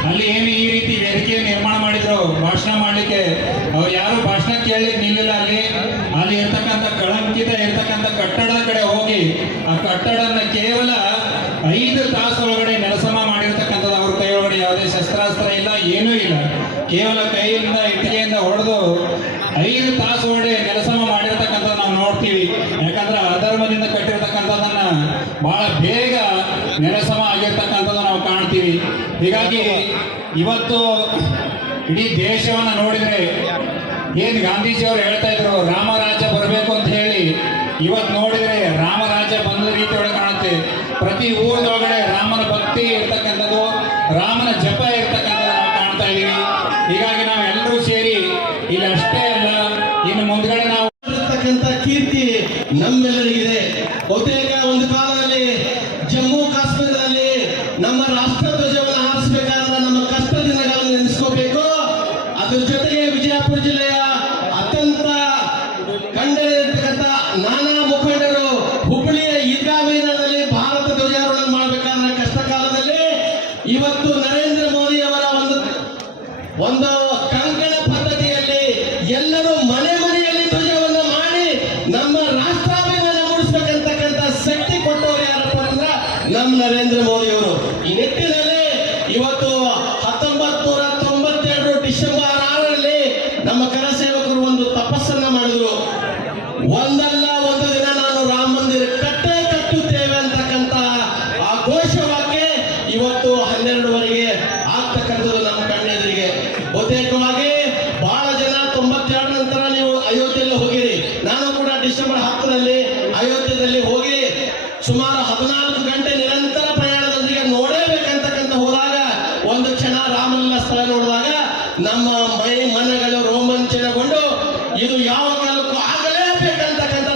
ಅಲ್ಲಿ ಏನು ಈ ರೀತಿ ವೇದಿಕೆ ನಿರ್ಮಾಣ ಮಾಡಿದ್ರು ಭಾಷಣ ಮಾಡಲಿಕ್ಕೆ, ಅವ್ರು ಯಾರು ಭಾಷಣ ಕೇಳಲಿಕ್ಕೆ ನಿಲ್ಲಿಲ್ಲ. ಅಲ್ಲಿ ಇರ್ತಕ್ಕಂಥ ಕಳಂಕಿತ ಇರ್ತಕ್ಕಂಥ ಕಟ್ಟಡದ ಕಡೆ ಹೋಗಿ ಆ ಕಟ್ಟಡನ ಕೇವಲ 5 ತಾಸು ಒಳಗಡೆ ನೆಲಸಮ ಮಾಡಿರ್ತಕ್ಕಂಥದ್ದು. ಅವ್ರ ಕೈ ಒಳಗಡೆ ಯಾವುದೇ ಶಸ್ತ್ರಾಸ್ತ್ರ ಇಲ್ಲ, ಏನೂ ಇಲ್ಲ, ಕೇವಲ ಕೈಯಿಂದ ಇಟ್ಟಿಗೆಯಿಂದ ಹೊಡೆದು 5 ತಾಸು ಒಳಗಡೆ ನೆಲಸಮ ಮಾಡಿರ್ತಕ್ಕಂಥದ್ದು ನಾವು ನೋಡ್ತೀವಿ. ಯಾಕಂದ್ರೆ ಅಧರ್ಮದಿಂದ ಕಟ್ಟಿರ್ತಕ್ಕಂಥದ್ದನ್ನ ಬಹಳ ಬೇಗ ನೆಲಸಮ ಆಗಿರ್ತಕ್ಕಂಥದ್ದು ನಾವು ಕಾಣ್ತೀವಿ. ಹೀಗಾಗಿ ಇವತ್ತು ಇಡೀ ದೇಶವನ್ನು ನೋಡಿದರೆ ಏನು ಗಾಂಧೀಜಿಯವರು ಹೇಳ್ತಾ ಇದ್ರು ರಾಮರಾಜ್ಯ ಬರಬೇಕು ಅಂತ ಹೇಳಿ, ಇವತ್ತು ನೋಡಿದರೆ ರಾಮರಾಜ್ಯ ಬಂದ ರೀತಿ ಒಳಗೆ ಕಾಣುತ್ತೆ. ಪ್ರತಿ ಊರದೊಳಗಡೆ ರಾಮನ ಭಕ್ತಿ ಇರ್ತಕ್ಕಂಥದ್ದು, ರಾಮನ ಜಪ ಇರ್ತಕ್ಕಂಥದ್ದು ನಾವು ಕಾಣ್ತಾ ಇದ್ದೀವಿ. ಹೀಗಾಗಿ ನಾವೆಲ್ಲರೂ ಸೇರಿ ಇಲ್ಲಿ ಅಷ್ಟೇ ಅಲ್ಲ, ಇನ್ನು ಮುಂದ್ಗಡೆ ನಾವು ಕೀರ್ತಿ ನಮ್ಮೆಲ್ಲರಿಗಿದೆ. ಬಹುತೇಕ ಒಂದು ಕಾಲದಲ್ಲಿ ಜಮ್ಮು ಕಾಶ್ಮೀರದಲ್ಲಿ ನಮ್ಮ ರಾಷ್ಟ್ರ ಧ್ವಜವನ್ನು ಹಾರಿಸಬೇಕಾದ್ರೆ ನಮ್ಮ ಕಷ್ಟ ದಿನಗಳನ್ನು ನೆನೆಸ್ಕೋಬೇಕು. ಅದ್ರ ಜೊತೆಗೆ ವಿಜಯಪುರ ಜಿಲ್ಲೆಯ ಅತ್ಯಂತ ಕಂಡರಿರ್ತಕ್ಕಂಥ ನಾನಾ ಮುಖಂಡರು ಹುಬ್ಬಳ್ಳಿಯ ಈದ್ಗಾ ಮೈದಾನದಲ್ಲಿ ಭಾರತ ಧ್ವಜಾರೋಹಣ ಮಾಡಬೇಕಾದ್ರೆ ಕಷ್ಟ ಕಾಲದಲ್ಲಿ ಇವತ್ತು ನರೇಂದ್ರ ಮೋದಿ ಅವರ ಒಂದು ಕಂಕಣ ಪದ್ಧತಿಯಲ್ಲಿ ಎಲ್ಲರೂ ಮನೆಯಲ್ಲಿ ಧ್ವಜವನ್ನು ಮಾಡಿ ನಮ್ಮ ರಾಷ್ಟ್ರಾಭಿಮಾನ ಮೂಡಿಸ್ಬೇಕಂತಕ್ಕಂಥ ಶಕ್ತಿ ಕೊಟ್ಟವರು ಯಾರಪ್ಪ ಅಂದ್ರೆ ನಮ್ಮ ನರೇಂದ್ರ ಮೋದಿ ಅವರು. ಈ ನಿಟ್ಟಿನಲ್ಲಿ ಇವತ್ತು 1992 ಡಿಸೆಂಬರ್ 6ರಲ್ಲಿ ನಮ್ಮ ಕರಸೇವಕರು ಒಂದು ತಪಸ್ಸನ್ನ ಮಾಡಿದ್ರು. ಒಂದಲ್ಲ ಒಂದು ದಿನ ನಾನು ರಾಮ ಮಂದಿರ ಕಟ್ಟುತ್ತೇವೆ ಅಂತಕ್ಕಂಥ ಆ ಘೋಷವಾಕ್ಯ ಇವತ್ತು 12ವರೆಗೆ ಆಗ್ತಕ್ಕಂಥದ್ದು ನಮ್ಮ ಕಣ್ಣೆದುರಿಗೆ. ಬಹುತೇಕವಾಗಿ ಬಹಳ ಜನ 92 ನಂತರ ನೀವು ಅಯೋಧ್ಯೆಯಲ್ಲಿ ಹೋಗಿರಿ. ನಾನು ಕೂಡ ಡಿಸೆಂಬರ್ 10ರಲ್ಲಿ ಅಯೋಧ್ಯೆಯಲ್ಲಿ ಹೋಗಿ ಸುಮಾರು 14 ಗಂಟೆ ನಿರಂತರ ಪ್ರಯಾಣದೊಂದಿಗೆ ನೋಡಲೇಬೇಕಂತಕ್ಕಂಥ ಹೋದಾಗ ಒಂದು ಕ್ಷಣ ರಾಮಲಲ್ಲ ಸ್ಥಳ ನೋಡಿದಾಗ ನಮ್ಮ ಮನಗಳು ರೋಮಾಂಚನಗೊಂಡು ಇದು ಯಾವ ಕಾಲಕ್ಕೂ ಆಗಲೇಬೇಕಂತಕ್ಕಂಥ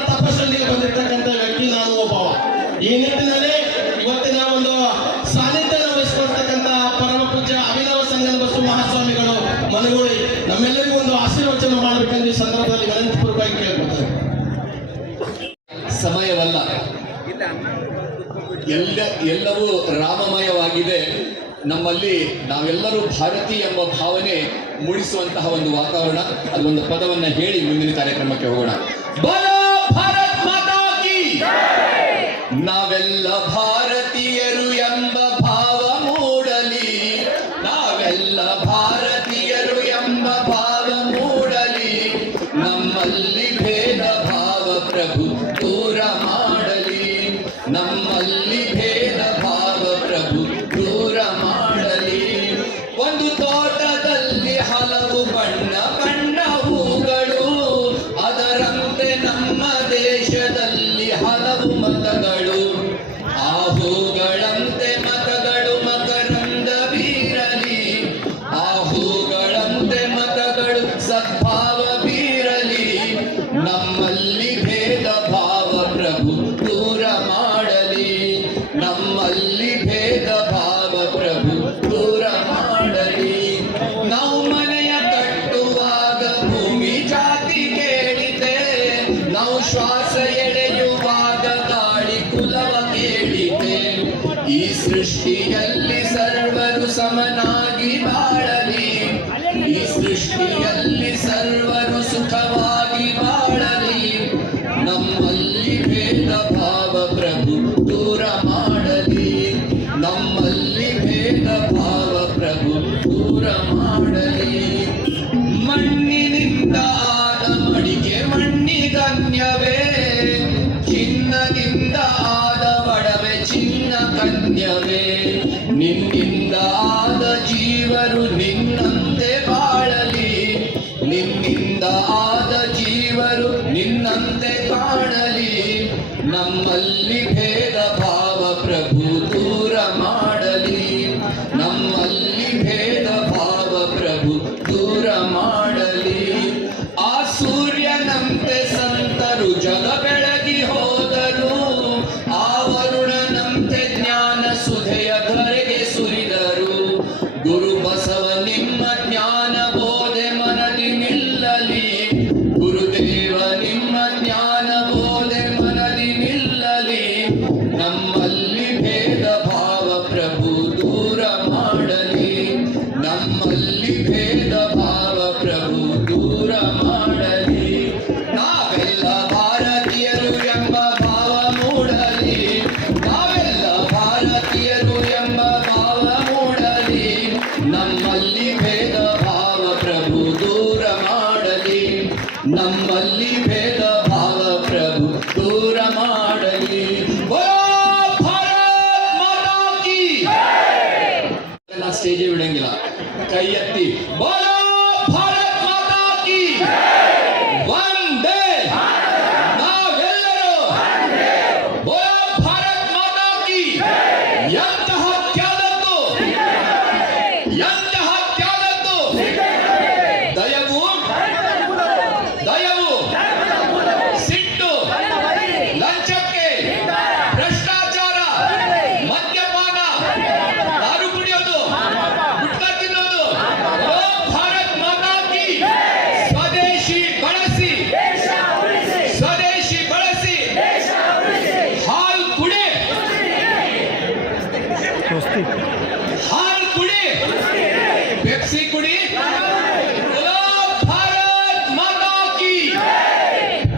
ಸ್ವಾಮಿಗಳು ನಮ್ಮೆಲ್ಲರಿಗೂ ಒಂದು ಆಶೀರ್ವಚನ ಮಾಡಬೇಕೆಂದು ಈ ಸಂದರ್ಭದಲ್ಲಿ ವಿನಂತಿಪೂರ್ವಕವಾಗಿ ಕೇಳ್ಕೊತಾರೆ. ಸಮಯವಲ್ಲ, ಎಲ್ಲವೂ ರಾಮಮಯವಾಗಿದೆ. ನಮ್ಮಲ್ಲಿ ನಾವೆಲ್ಲರೂ ಭಾರತೀಯ ಎಂಬ ಭಾವನೆ ಮೂಡಿಸುವಂತಹ ಒಂದು ವಾತಾವರಣ. ಅದೊಂದು ಪದವನ್ನ ಹೇಳಿ ಮುಂದಿನ ಕಾರ್ಯಕ್ರಮಕ್ಕೆ ಹೋಗೋಣ. ಬೋಲೋ ಭಾರತ್ ಮಾತಾ ಕಿ, ನಾವೆಲ್ಲ ಭಾರತೀಯರು ಎಂಬ ಭಾವ ಮೂಡಲಿ, ನಾವೆಲ್ಲ ಭಾರತೀಯರು ಎಂಬ ಭಾವ ಮೂಡಲಿ, ನಮ್ಮಲ್ಲಿ ಭೇದ ಭಾವ ಪ್ರಭು ದೂರ ಮಾಡಲಿ, ನಮ್ಮಲ್ಲಿ ಭೇದ ಭಾವ ಪ್ರಭು ದೂರ ಮಾಡಲಿ. ಒಂದು ತೋಟದಲ್ಲಿ ಹಲವು ಬಣ್ಣ ಬಣ್ಣ ಹೂಗಳು, ಅದರಂತೆ ನಮ್ಮ ದೇಶದಲ್ಲಿ ಹಲವು ಮತಗಳು, ಆ ಹೂಗಳಂತೆ ಮತಗಳು ಮಕರಂದ ಬೀರಲಿ, ಆ ಹೂಗಳಂತೆ ಮತಗಳು ಸದ್ಭಾವ ಬೀರಲಿ, ನಮ್ಮಲ್ಲಿ ಭೇದ ಭಾವ ಪ್ರಭು ದೂರ ಮಾಡಲಿ, ನಮ್ಮಲ್ಲಿ ಭೇದ ಭಾವ ಪ್ರಭು ದೂರ ಮಾಡಲಿ. ನಾವು ಮನೆಯ ಕಟ್ಟುವಾಗ ಭೂಮಿ ಜಾತಿ ಕೇಳಿದೆ, ನಾವು ಶ್ವಾಸ ಎಳೆಯುವಾಗ ಗಾಳಿ ಕುಲವ ಕೇಳಿದೆ. ಈ ಸೃಷ್ಟಿಯಲ್ಲಿ ಸರ್ವರು ಸಮನಾಗಿ ಬಾಳಲಿ, ಈ ಸೃಷ್ಟಿಯಲ್ಲಿ ಸರ್ವರು ಸುಖವಾಗಿ ಬಾಳಲಿ, ನಮ್ಮಲ್ಲಿ ಭೇದ ಭಾವ ಪ್ರಭು ದೂರ ಮಾಡಲಿ, ನಮ್ಮಲ್ಲಿ ಭೇದ ಭಾವ ಪ್ರಭು ದೂರ ಮಾಡಲಿ. ಮಣ್ಣಿನಿಂದ ಆದ ಮಡಿಕೆ ಮಣ್ಣಿಗನ್ಯವೇ, ಚಿನ್ನದಿಂದ ಆದ ಒಡವೆ ಚಿನ್ನ ಕನ್ಯವೇ, ನಿನ್ನಿಂದ ಆದ ಜೀವರು ನಿನ್ನಂತೆ ಬಾಳಲಿ, ನಿನ್ನಿಂದ ಆದ ಜೀವರು ನಿನ್ನಂತೆ ಕಾಣಲಿ, ನಮ್ಮಲ್ಲಿ ಭೇದ ಭಾವ ಪ್ರಭು ದೂರ ಮಾಡಲಿ, ನಮ್ಮಲ್ಲಿ ಭೇದ ಭಾವ ಪ್ರಭು ದೂರ ಮಾಡಲಿ. ಆ ಸೂರ್ಯನಂತೆ ಸಂತರು ಜಗ ಬೆಳಗಿ ಹೋದರು, ಆ ವರುಣನಂತೆ ಜ್ಞಾನ ಸುಧೆಯ ಧರೆಗೆ ಸುರಿದರು. ಗುರು ಬಸವ ನಿಮ್ಮ ಜ್ಞಾನ ಬೋಧೆ ಮನದಿ ನಿಲ್ಲಲಿ, ಗುರುದೇವ ನಿಮ್ಮ ಜ್ಞಾನ ಬೋಧೆ ಮನದಿ ನಿಲ್ಲಲಿ, ನಮ್ಮಲ್ಲಿ ಭೇದ ಭಾವ ಪ್ರಭು ದೂರ ಮಾಡಲಿ, ನಮ್ಮಲ್ಲಿ ಭೇದ ಭಾವ ಪ್ರಭು ದೂರ ಮಾಡಲಿ. ನಾವೆಲ್ಲ ಭಾರತೀಯರು ಎಂಬ ಭಾವ ಮೂಡಲಿ, ನಾವೆಲ್ಲ ಭಾರತೀಯರು ಎಂಬ ಭಾವ ಮೂಡಲಿ, ನಮ್ಮಲ್ಲಿ ಭೇದ ಭಾವ ಪ್ರಭು ದೂರ ಮಾಡಲಿ, ನಮ್ಮಲ್ಲಿ ಭೇದ ಭಾವ ಪ್ರಭು ದೂರ ಮಾಡಲಿ. ಬೋಲೋ ಭಾರತ್ ಮಾತಾ ಕಿ. ನಾ ಸ್ಟೇಜ್ ಬಿಡಂಗಿಲ್ಲ, ಕೈ ಎತ್ತಿ ಬೋಲೋ ಭಾರತ್ ಮಾತಾ ಕಿ. ವಂದೇ ನಾವೆಲ್ಲರೂ ಬೋಲೋ ಭಾರತ್ ಮಾತಾ ಕಿ. ಎಂತಹ ತ್ಯಾಗದ್ದು, ಎಂತಹ ತ್ಯಾಗದ್ದು. ದಯವು ದಯವು ಸಿಟ್ಟು, ಲಂಚಕ್ಕೆ, ಭ್ರಷ್ಟಾಚಾರ, ಮದ್ಯಪಾನ, ದಾರು ಕುಡಿಯೋದು, ಗುಟ್ಕಾ ತಿನ್ನೋದು. ಓ ಭಾರತ್ ಮಾತಾ ಕಿ. ಸ್ವದೇಶಿ ಬಳಸಿ, ಸ್ವದೇಶಿ ಬಳಸಿ, ಹಾಲು ಕುಡಿ, ಹಾಲು ಕುಡಿ, ಪೆಪ್ಸಿ ಕುಡಿ. बोलो भारत माता की.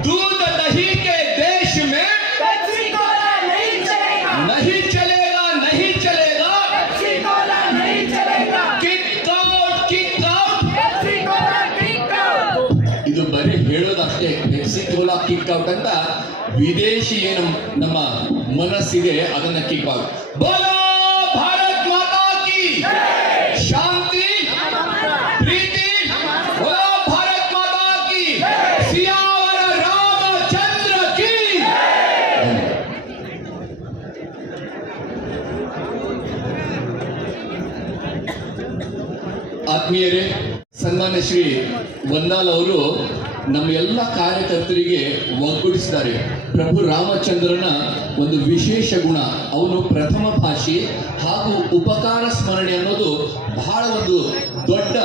दूध दही के देश में पेप्सी कोला नहीं चलेगा, नहीं चलेगा, नहीं चलेगा, पेप्सी कोला नहीं चलेगा. Kick out, kick out, Pepsi Cola kick out. ಇದು ಬರೀ ಹೇಳೋದಷ್ಟೇ, ಪೆಪ್ಸಿ ಕೋಲಾ ಕಿಕ್ ಔಟ್ ಅಂತ. ವಿದೇಶಿ ಏನು ನಮ್ಮ ಮನಸ್ಸಿದೆ ಅದನ್ನ ಕಿಕ್ ಔಟ್. ಬೋಲೋ ಭಾರತ್ ಮಾತಾ ಕಿ. ಶಾಂತಿ, ಪ್ರೀತಿ, ಬೋಲೋ ಭಾರತ್ ಮಾತಾ ಕಿ. ಸಿಯಾವರ ರಾಮಚಂದ್ರ ಕಿ. ಆತ್ಮೀಯರೇ, ಸನ್ಮಾನ್ಯ ಶ್ರೀ ವಂದಾಲ್ ಅವರು ನಮ್ಮ ಎಲ್ಲ ಕಾರ್ಯಕರ್ತರಿಗೆ ಒಗ್ಗೂಡಿಸಿದ್ದಾರೆ. ಪ್ರಭು ರಾಮಚಂದ್ರನ ಒಂದು ವಿಶೇಷ ಗುಣ, ಅವನು ಪ್ರಥಮ ಭಾಷೆ ಹಾಗೂ ಉಪಕಾರ ಸ್ಮರಣೆ ಅನ್ನೋದು ಬಹಳ ಒಂದು ದೊಡ್ಡ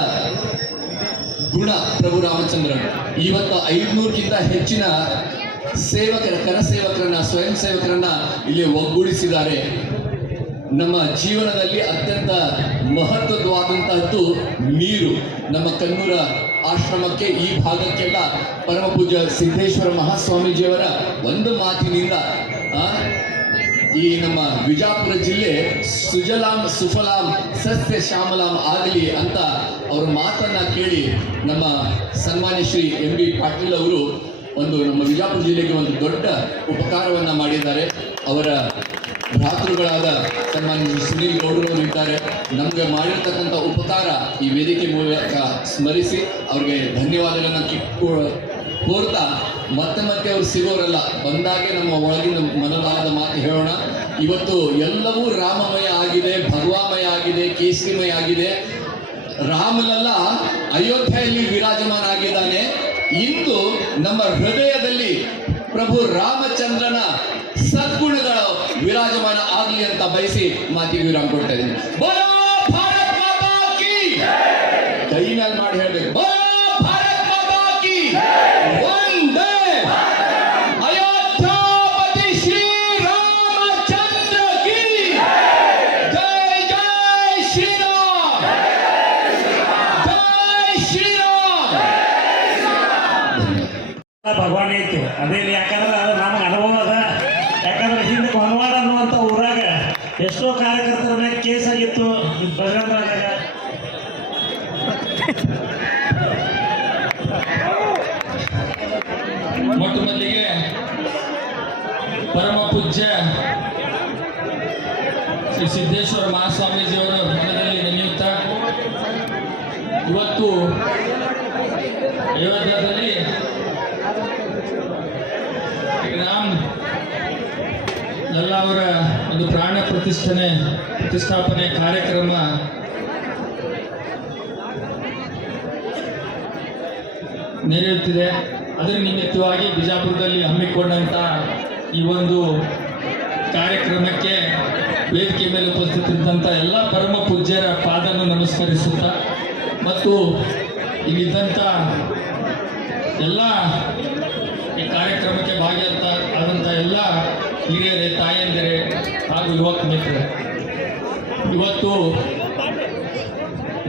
ಗುಣ ಪ್ರಭು ರಾಮಚಂದ್ರನ್. ಇವತ್ತು 500ಕ್ಕಿಂತ ಹೆಚ್ಚಿನ ಕರಸೇವಕರನ್ನ ಸ್ವಯಂ ಸೇವಕರನ್ನ ಇಲ್ಲಿ ಒಗ್ಗೂಡಿಸಿದ್ದಾರೆ. ನಮ್ಮ ಜೀವನದಲ್ಲಿ ಅತ್ಯಂತ ಮಹತ್ವವಾದಂತಹದ್ದು ನೀರು. ನಮ್ಮ ಕನ್ನೂರ ಆಶ್ರಮಕ್ಕೆ, ಈ ಭಾಗಕ್ಕೆಲ್ಲ ಪರಮ ಪೂಜ್ಯ ಸಿದ್ದೇಶ್ವರ ಮಹಾಸ್ವಾಮೀಜಿಯವರ ಒಂದು ಮಾತಿನಿಂದ ಈ ನಮ್ಮ ವಿಜಾಪುರ ಜಿಲ್ಲೆ ಸುಜಲಾಂ ಸುಫಲಾಂ ಸಸ್ಯ ಶ್ಯಾಮಲಾಂ ಆಗಲಿ ಅಂತ ಅವರ ಮಾತನ್ನ ಕೇಳಿ ನಮ್ಮ ಸನ್ಮಾನ್ಯ ಶ್ರೀ MB ಪಾಟೀಲ್ ಅವರು ನಮ್ಮ ವಿಜಾಪುರ ಜಿಲ್ಲೆಗೆ ಒಂದು ದೊಡ್ಡ ಉಪಕಾರವನ್ನ ಮಾಡಿದ್ದಾರೆ. ಅವರ ಭ್ರಾತೃಗಳಾದ ಸನ್ಮಾನ್ಯ ಸುನೀಲ್ ಗೌಡರವರು ಇದ್ದಾರೆ. ನಮಗೆ ಮಾಡಿರ್ತಕ್ಕಂಥ ಉಪಕಾರ ಈ ವೇದಿಕೆ ಮೂಲಕ ಸ್ಮರಿಸಿ ಅವ್ರಿಗೆ ಧನ್ಯವಾದಗಳನ್ನ ಕೋರ್ತಾ, ಮತ್ತೆ ಅವ್ರು ಸಿಗೋರಲ್ಲ, ಬಂದಾಗೆ ನಮ್ಮ ಒಳಗಿನ ಮನದಾಳದ ಮಾತು ಹೇಳೋಣ. ಇವತ್ತು ಎಲ್ಲವೂ ರಾಮಮಯ ಆಗಿದೆ, ಭಗವಾಮಯ ಆಗಿದೆ, ಕೇಸರಿಮಯ ಆಗಿದೆ. ರಾಮನಲ್ಲ ಅಯೋಧ್ಯೆಯಲ್ಲಿ ವಿರಾಜಮಾನ ಆಗಿದ್ದಾನೆ. ಇಂದು ನಮ್ಮ ಹೃದಯದಲ್ಲಿ ಪ್ರಭು ರಾಮಚಂದ್ರನ ಸದ್ಗುಣಗಳು ವಿರಾಜಮಾನ ಆಗಲಿ ಅಂತ ಬಯಸಿ ಮಾತಿಗೆ ವಿರಾಮ ಕೊಡ್ತಾ ಇದ್ದೀನಿ. ಬೋಲೋ ಭಾರತ್ ಮಾತಾ ಕಿ ಕೈ ಮೇಲೆ ಮಾಡಿ ಹೇಳ್ಬೇಕು. ಬೋಲೋ ಭಾರತ್ ಮಾತಾ ಕಿ ವಂದೇ ಅಯೋಧ್ಯಾಪತಿ ಶ್ರೀ ರಾಮಚಂದ್ರ ಕಿ ಜೈ ಜೈ ಶ್ರೀರಾಮ್, ಜೈ ಶ್ರೀರಾಮ್. ಭಗವಾನ್ ಇತ್ತು ಅದೇಲಿ. ಯಾಕಂದ್ರೆ ಅದು ನಮಗೆ ಅನುಭವ ಅದ. ಯಾಕಂದ್ರೆ ಹಿಂದೆ ಹೊನವಾಡ ಅನ್ನುವಂಥ ಊರಾಗ ಎಷ್ಟೋ ಕಾರ್ಯಕರ್ತರ ಮೇಲೆ ಕೇಸ್ ಆಗಿತ್ತು ಬಜರಂಗದಾಗ. ಮೊಟ್ಟ ಮೊದಲಿಗೆ ಪರಮ ಪೂಜ್ಯ ಶ್ರೀ ಸಿದ್ದೇಶ್ವರ ಮಹಾಸ್ವಾಮೀಜಿಯವರ ಮನದಲ್ಲಿ ನೆನೆಯುತ್ತಾ, ಇವತ್ತು ಅಯೋಧ್ಯದಲ್ಲಿ ರಾಮ್ ಲಲ್ಲಾ ಅವರ ಒಂದು ಪ್ರಾಣ ಪ್ರತಿಷ್ಠಾಪನೆ ಕಾರ್ಯಕ್ರಮ ನಡೆಯುತ್ತಿದೆ. ಅದರ ನಿಮಿತ್ತವಾಗಿ ಬಿಜಾಪುರದಲ್ಲಿ ಹಮ್ಮಿಕೊಂಡಂತ ಈ ಒಂದು ಕಾರ್ಯಕ್ರಮಕ್ಕೆ ವೇದಿಕೆ ಮೇಲೆ ಉಪಸ್ಥಿತರಿದ್ದಂಥ ಎಲ್ಲ ಪರಮ ಪೂಜ್ಯರ ಪಾದನ್ನು ನಮಸ್ಕರಿಸುತ್ತಾ, ಮತ್ತು ಇಲ್ಲಿದ್ದಂಥ ಎಲ್ಲ ಈ ಕಾರ್ಯಕ್ರಮಕ್ಕೆ ಭಾಗಿಯಾದಂಥ ಎಲ್ಲ ಹಿರಿಯರೇ, ತಾಯಂದಿರೇ ಹಾಗೂ ಯುವಕ ಮಿತ್ರರೇ, ಇವತ್ತು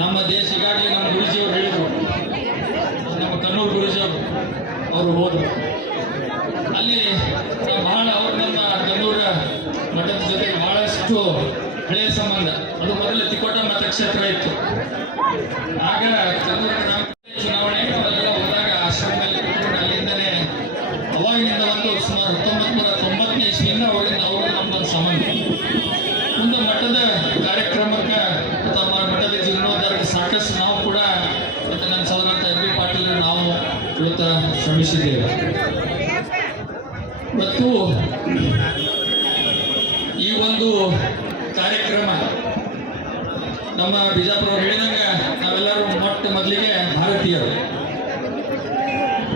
ನಮ್ಮ ದೇಶ ಈಗಾಗಲೇ ನಮ್ಮ ಗುರುಜಿಯವರು ಹೇಳಿದರು, ನಮ್ಮ ಕನ್ನೂರು ಗುರುಜಿಯವರು ಅವರು ಹೋದರು. ಅಲ್ಲಿ ಬಹಳ ಅವರು ನಮ್ಮ ಕನ್ನೂರ ಮಠದ ಜೊತೆಗೆ ಬಹಳಷ್ಟು ಹಳೆಯ ಸಂಬಂಧ. ಅದು ಮೊದಲು ತಿಕೋಟ ಮತಕ್ಷೇತ್ರ ಇತ್ತು. ಆಗ ಕನ್ನೂರ ಚುನಾವಣೆ ಅಲ್ಲೆಲ್ಲ ಹೋದಾಗ ಆಶ್ರಮದಲ್ಲಿ ಕೂತ್ಕೊಂಡು ಅಲ್ಲಿಂದಲೇ ಅವಾಗಿನಿಂದ ಸುಮಾರು 1990ನೇ ಇಸ್ವಿಯಿಂದ ಅವರಿಂದ ಅವರು ನಮ್ಮೊಂದು ಸಂಬಂಧ. ಮುಂದೆ ಮಠದ ಕಾರ್ಯಕ್ರಮಕ್ಕೆ ತಮ್ಮ ಮಠದ ಜೀರ್ಣೋದ್ಧಾರಕ್ಕೆ ಸಾಕಷ್ಟು ನಾವು ಕೂಡ ಮತ್ತು ನನ್ನ ಸಹೋದರ MB ಪಾಟೀಲ್ ನಾವು ಇವತ್ತು ಶ್ರಮಿಸಿದ್ದೇವೆ. ಮತ್ತು ಈ ಒಂದು ಕಾರ್ಯಕ್ರಮ ನಮ್ಮ ಬಿಜಾಪುರ ಹೇಳಿದಂಗೆ ನಾವೆಲ್ಲರೂ ಮೊಟ್ಟ ಮೊದಲಿಗೆ ಭಾರತೀಯರು.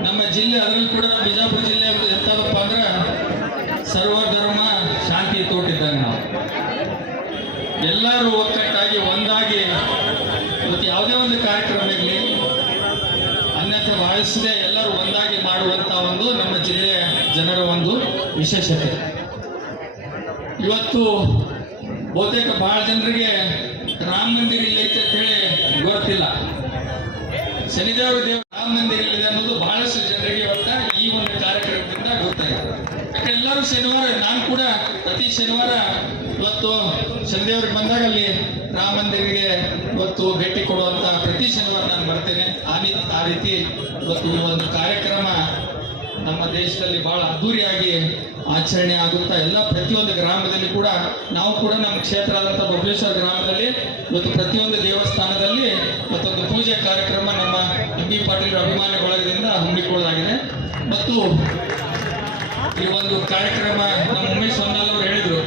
ನಮ್ಮ ಜಿಲ್ಲೆ, ಅದರಲ್ಲಿ ಕೂಡ ಬಿಜಾಪುರ ಜಿಲ್ಲೆ ಎಂಥದಪ್ಪ ಅಂದ್ರೆ ಸರ್ವಧರ್ಮ ಶಾಂತಿ ತೋಟಿದ್ದಂಗೆ ನಾವು ಎಲ್ಲರೂ ಒಕ್ಕಟ್ಟಾಗಿ ಒಂದಾಗಿ ಇವತ್ತು ಯಾವುದೇ ಒಂದು ಕಾರ್ಯಕ್ರಮ ಇರಲಿ ಅನ್ಯಥ ಭಾವಿಸದೆ ಎಲ್ಲರೂ ಒಂದಾಗಿ ಮಾಡುವಂಥ ಒಂದು ನಮ್ಮ ಜಿಲ್ಲೆಯ ಜನರ ಒಂದು ವಿಶೇಷತೆ. ಇವತ್ತು ಬಹುತೇಕ ಬಹಳ ಜನರಿಗೆ ರಾಮ ಮಂದಿರ ಇಲ್ಲೈತೆ ಅಂತ ಹೇಳಿ ಗೊತ್ತಿಲ್ಲ. ಶನಿದೇವರು ರಾಮ ಮಂದಿರ ಇಲ್ಲಿದೆ ಅನ್ನೋದು ಬಹಳಷ್ಟು ಜನರಿಗೆ ಇವತ್ತ ಈ ಒಂದು ಕಾರ್ಯಕ್ರಮದಿಂದ ಗೊತ್ತಾಗಿದೆ. ಯಾಕಂದ್ರೆ ಎಲ್ಲರೂ ಶನಿವಾರ, ನಾನು ಕೂಡ ಪ್ರತಿ ಶನಿವಾರ ಇವತ್ತು ಶನಿದೇವ್ರಿಗೆ ಬಂದಾಗ ಅಲ್ಲಿ ರಾಮ ಮಂದಿರಿಗೆ ಇವತ್ತು ಭೇಟಿ ಕೊಡುವಂತ ಪ್ರತಿ ಶನಿವಾರ ನಾನು ಬರ್ತೇನೆ. ಆ ರೀತಿ ಇವತ್ತು ಈ ಒಂದು ಕಾರ್ಯಕ್ರಮ ನಮ್ಮ ದೇಶದಲ್ಲಿ ಬಹಳ ಅದ್ದೂರಿಯಾಗಿ ಆಚರಣೆ ಆಗುತ್ತಾ ಎಲ್ಲ ಪ್ರತಿಯೊಂದು ಗ್ರಾಮದಲ್ಲಿ ಕೂಡ ನಾವು ಕೂಡ ನಮ್ಮ ಕ್ಷೇತ್ರ ಆದಂಥ ಬಬಲೇಶ್ವರ ಗ್ರಾಮದಲ್ಲಿ ಇವತ್ತು ಪ್ರತಿಯೊಂದು ದೇವಸ್ಥಾನದಲ್ಲಿ ಮತ್ತೊಂದು ಪೂಜೆ ಕಾರ್ಯಕ್ರಮ ನಮ್ಮ MB ಪಾಟೀಲ್ ಅಭಿಮಾನಿ ಬಳಗದಿಂದ ಹಮ್ಮಿಕೊಳ್ಳಲಾಗಿದೆ. ಮತ್ತು ಈ ಒಂದು ಕಾರ್ಯಕ್ರಮ ನಮ್ಮ ಉಮೇಶ್ ಹೊನ್ನಾಳ್ ಅವರು ಹೇಳಿದರು,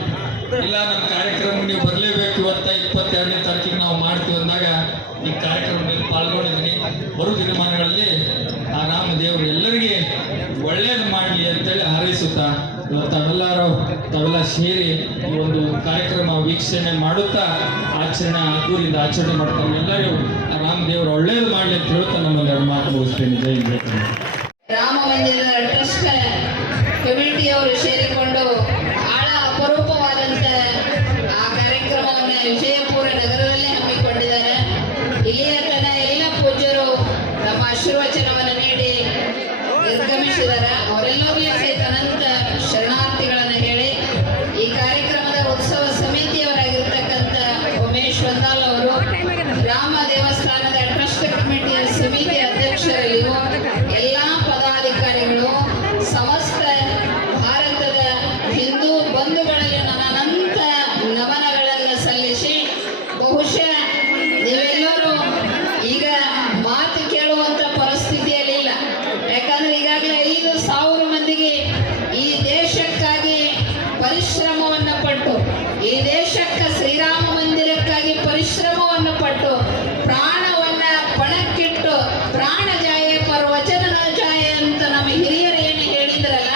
ಇಲ್ಲ ನಮ್ಮ ಕಾರ್ಯಕ್ರಮ ನೀವು ಬರಲೇಬೇಕು, ಇವತ್ತ 22ನೇ ತಾರೀಕಿಗೆ ನಾವು ಮಾಡ್ತೀವಿ ಅಂದಾಗ ಈ ಕಾರ್ಯಕ್ರಮದಲ್ಲಿ ಪಾಲ್ಗೊಂಡಿದ್ದೀನಿ. ಬರುವ ದಿನಮಾನಗಳಲ್ಲಿ ಆ ರಾಮ ದೇವರು ಎಲ್ಲರಿಗೆ ಒಳ್ಳೇದು ಮಾಡಲಿ ಅಂತೇಳಿ ಹಾರೈಸುತ್ತಾ ತಾವೆಲ್ಲ ಸೇರಿ ಈ ಒಂದು ಕಾರ್ಯಕ್ರಮ ವೀಕ್ಷಣೆ ಮಾಡುತ್ತಾ ಆಚರಣೆ ಮಾಡ್ತಾ ಎಲ್ಲರಿಗೂ ರಾಮದೇವರು ಒಳ್ಳೇದು ಮಾಡಲಿ ಅಂತ ಹೇಳ್ತಾ ನಮ್ಮಲ್ಲಿ ಮಾತು ಮುಗಿಸ್ತೇನೆ. ಜೈ ಹಿಂದ್. ರಾಮ ಮಂದಿರದ ಟ್ರಸ್ಟ್ ಕಮಿಟಿಯವರು ಸೇರಿಕೊಂಡು ಬಹಳ ಅಪರೂಪವಾದಂತ ಆ ಕಾರ್ಯಕ್ರಮವನ್ನು ವಿಜಯಪುರ ನಗರದಲ್ಲೇ ಹಮ್ಮಿಕೊಂಡಿದ್ದಾರೆ. ಇಲ್ಲಿಯ ತನ ಎಲ್ಲ ಪೂಜ್ಯರು ತಮ್ಮ ಆಶೀರ್ವಚನವನ್ನು ನೀಡಿ ನಿರ್ಗಮಿಸಿದ್ದಾರೆ. ಅವರೆಲ್ಲರಿಗೂ ಸಹಿತ ಅನಂತ ಶರಣಾರ್ಥಿಗಳನ್ನು ಹೇಳಿ ಈ ಕಾರ್ಯಕ್ರಮದ ಉತ್ಸವ ಸಮಿತಿಯವರಾಗಿರ್ತಕ್ಕಂಥ ಉಮೇಶ್ ವಂದಾಲ್ ಅವರು, ರಾಮ ದೇವಸ್ಥಾನದ ಟ್ರಸ್ಟ್ ಕಮಿಟಿಯ ಸಮಿತಿ ಅಧ್ಯಕ್ಷರಲ್ಲಿಯೂ ಎಲ್ಲಾ ಪದಾಧಿಕಾರಿಗಳು, ಸಮಸ್ತ ಭಾರತದ ಹಿಂದೂ ಬಂಧುಗಳಲ್ಲಿ ನನ್ನ ಅನಂತ ನಮನಗಳನ್ನು ಸಲ್ಲಿಸಿ, ಬಹುಶಃ ನೀವೆಲ್ಲರೂ ಈಗ ಮಾತು ಕೇಳುವಂತ ಪರಿಸ್ಥಿತಿಯಲ್ಲಿ ಇಲ್ಲ. ಯಾಕಂದ್ರೆ ಈಗಾಗಲೇ 5,000 ಮಂದಿಗೆ ಈ ದೇಶಕ್ಕಾಗಿ ಪರಿಶ್ರಮವನ್ನು ಪಟ್ಟು, ಈ ದೇಶಕ್ಕೆ ಶ್ರೀರಾಮ ಮಂದಿರಕ್ಕಾಗಿ ಪರಿಶ್ರಮವನ್ನು ಪಟ್ಟು, ಪ್ರಾಣವನ್ನ ಪಣಕ್ಕಿಟ್ಟು, ಪ್ರಾಣ ಜಾಯ ಪರ್ವಚನ ಜಾಯ ಅಂತ ನಮ್ಮ ಹಿರಿಯರು ಏನು ಹೇಳಿದ್ರಲ್ಲ,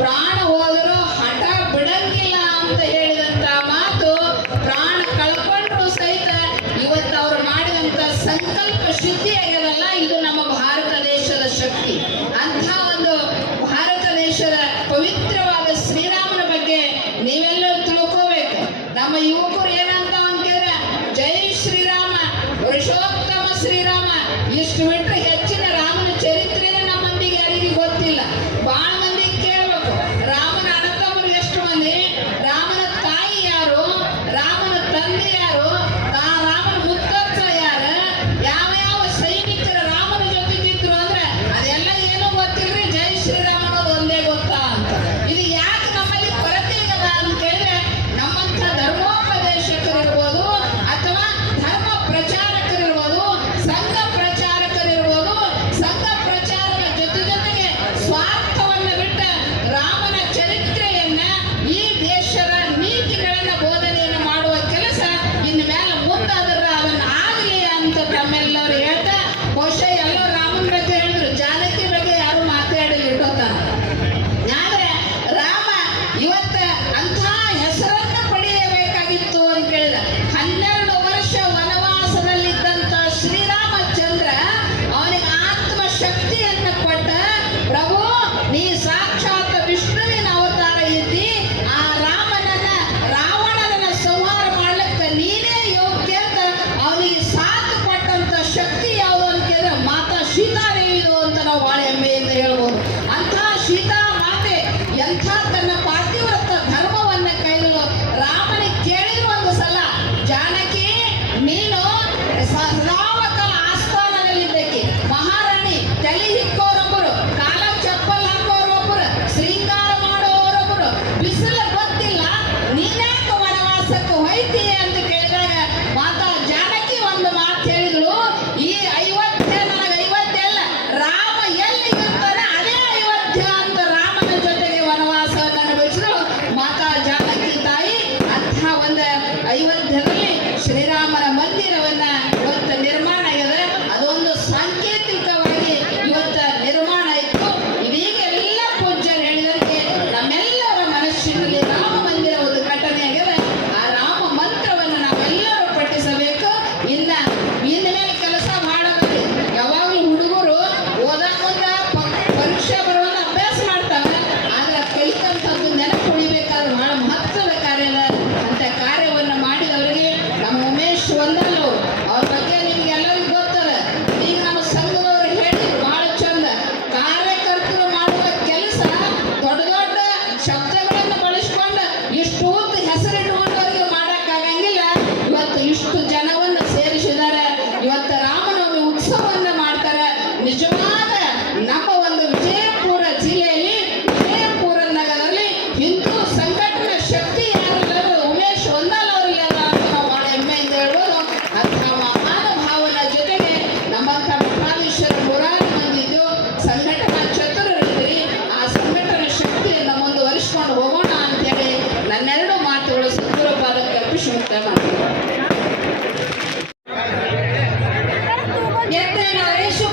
ಪ್ರಾಣ ಹೋದರೂ ಹಠ ಬಿಡಂಗಿಲ್ಲ ಅಂತ ಹೇಳಿದಂತ ಮಾತು ಪ್ರಾಣ ಕಳ್ಕೊಂಡ್ರು ಸಹಿತ ಇವತ್ತು ಅವರು ಮಾಡಿದಂತ ಸಂಕಲ್ಪ ಶುದ್ಧಿ ಆಗ್ಯದಲ್ಲ, ಇದು ನಮ್ಮ ಭಾರತ ದೇಶದ ಶಕ್ತಿ. ಅಂಥ ಒಂದು ಭಾರತ ದೇಶದ ಪವಿತ್ರವಾದ ಶ್ರೀರಾಮನ ಬಗ್ಗೆ ನೀವೆಲ್ಲರೂ ತಿಳ್ಕೋಬೇಕು. ನಮ್ಮ ಯುವಕರು ಏನಂತ ಅಂತಿದ್ರೆ, ಜೈ ಶ್ರೀರಾಮ, ಪುರುಷೋತ್ತಮ ಶ್ರೀರಾಮ, ಇಷ್ಟು ಬಿಟ್ಟರೆ ಹೆಚ್ಚಿನ ರಾಮನ ಚರಿತ್ರೆನೇ ನಮ್ಮ ಮಂದಿಗೆ ಯಾರಿಗೆ ಗೊತ್ತಿಲ್ಲ. ಬಹಳ ಮಂದಿ ಕೇಳ್ಬೇಕು, ರಾಮನ ಅಣ್ಣತಮ್ಮರು ಎಷ್ಟು ಮಂದಿ, ರಾಮನ ತಾಯಿ ಯಾರು, ರಾಮನ ತಂದೆ ಯಾರು, ರಾಮನ ಮುತ್ತಚ್ಚ ಯಾರು, ಯಾವ ಯಾವ ಸೈನಿಕರು ರಾಮನ ಜೊತೆಗಿದ್ರು ಅಂದ್ರೆ ಅದೆಲ್ಲ ಏನೂ ಗೊತ್ತಿಲ್ರಿ, ಜೈ ಶ್ರೀರಾಮ ಅನ್ನೋದು ಒಂದೇ ಗೊತ್ತಾ ಅಂತ. ಇದು ಯಾಕೆ ನಮ್ಮಲ್ಲಿ ಕೊರತೆ ಆಗದ ಅಂತ ಹೇಳಿದ್ರೆ, ನಮ್ಮಂಥ ಧರ್ಮೋಪದೇಶಕರಿರ್ಬೋದು ಅಥವಾ ಧರ್ಮ ಪ್ರಚಾರಕರಿರ್ಬೋದು, ಸಂಘ ಪ್ರಚಾರಕರಿರ್ಬೋದು,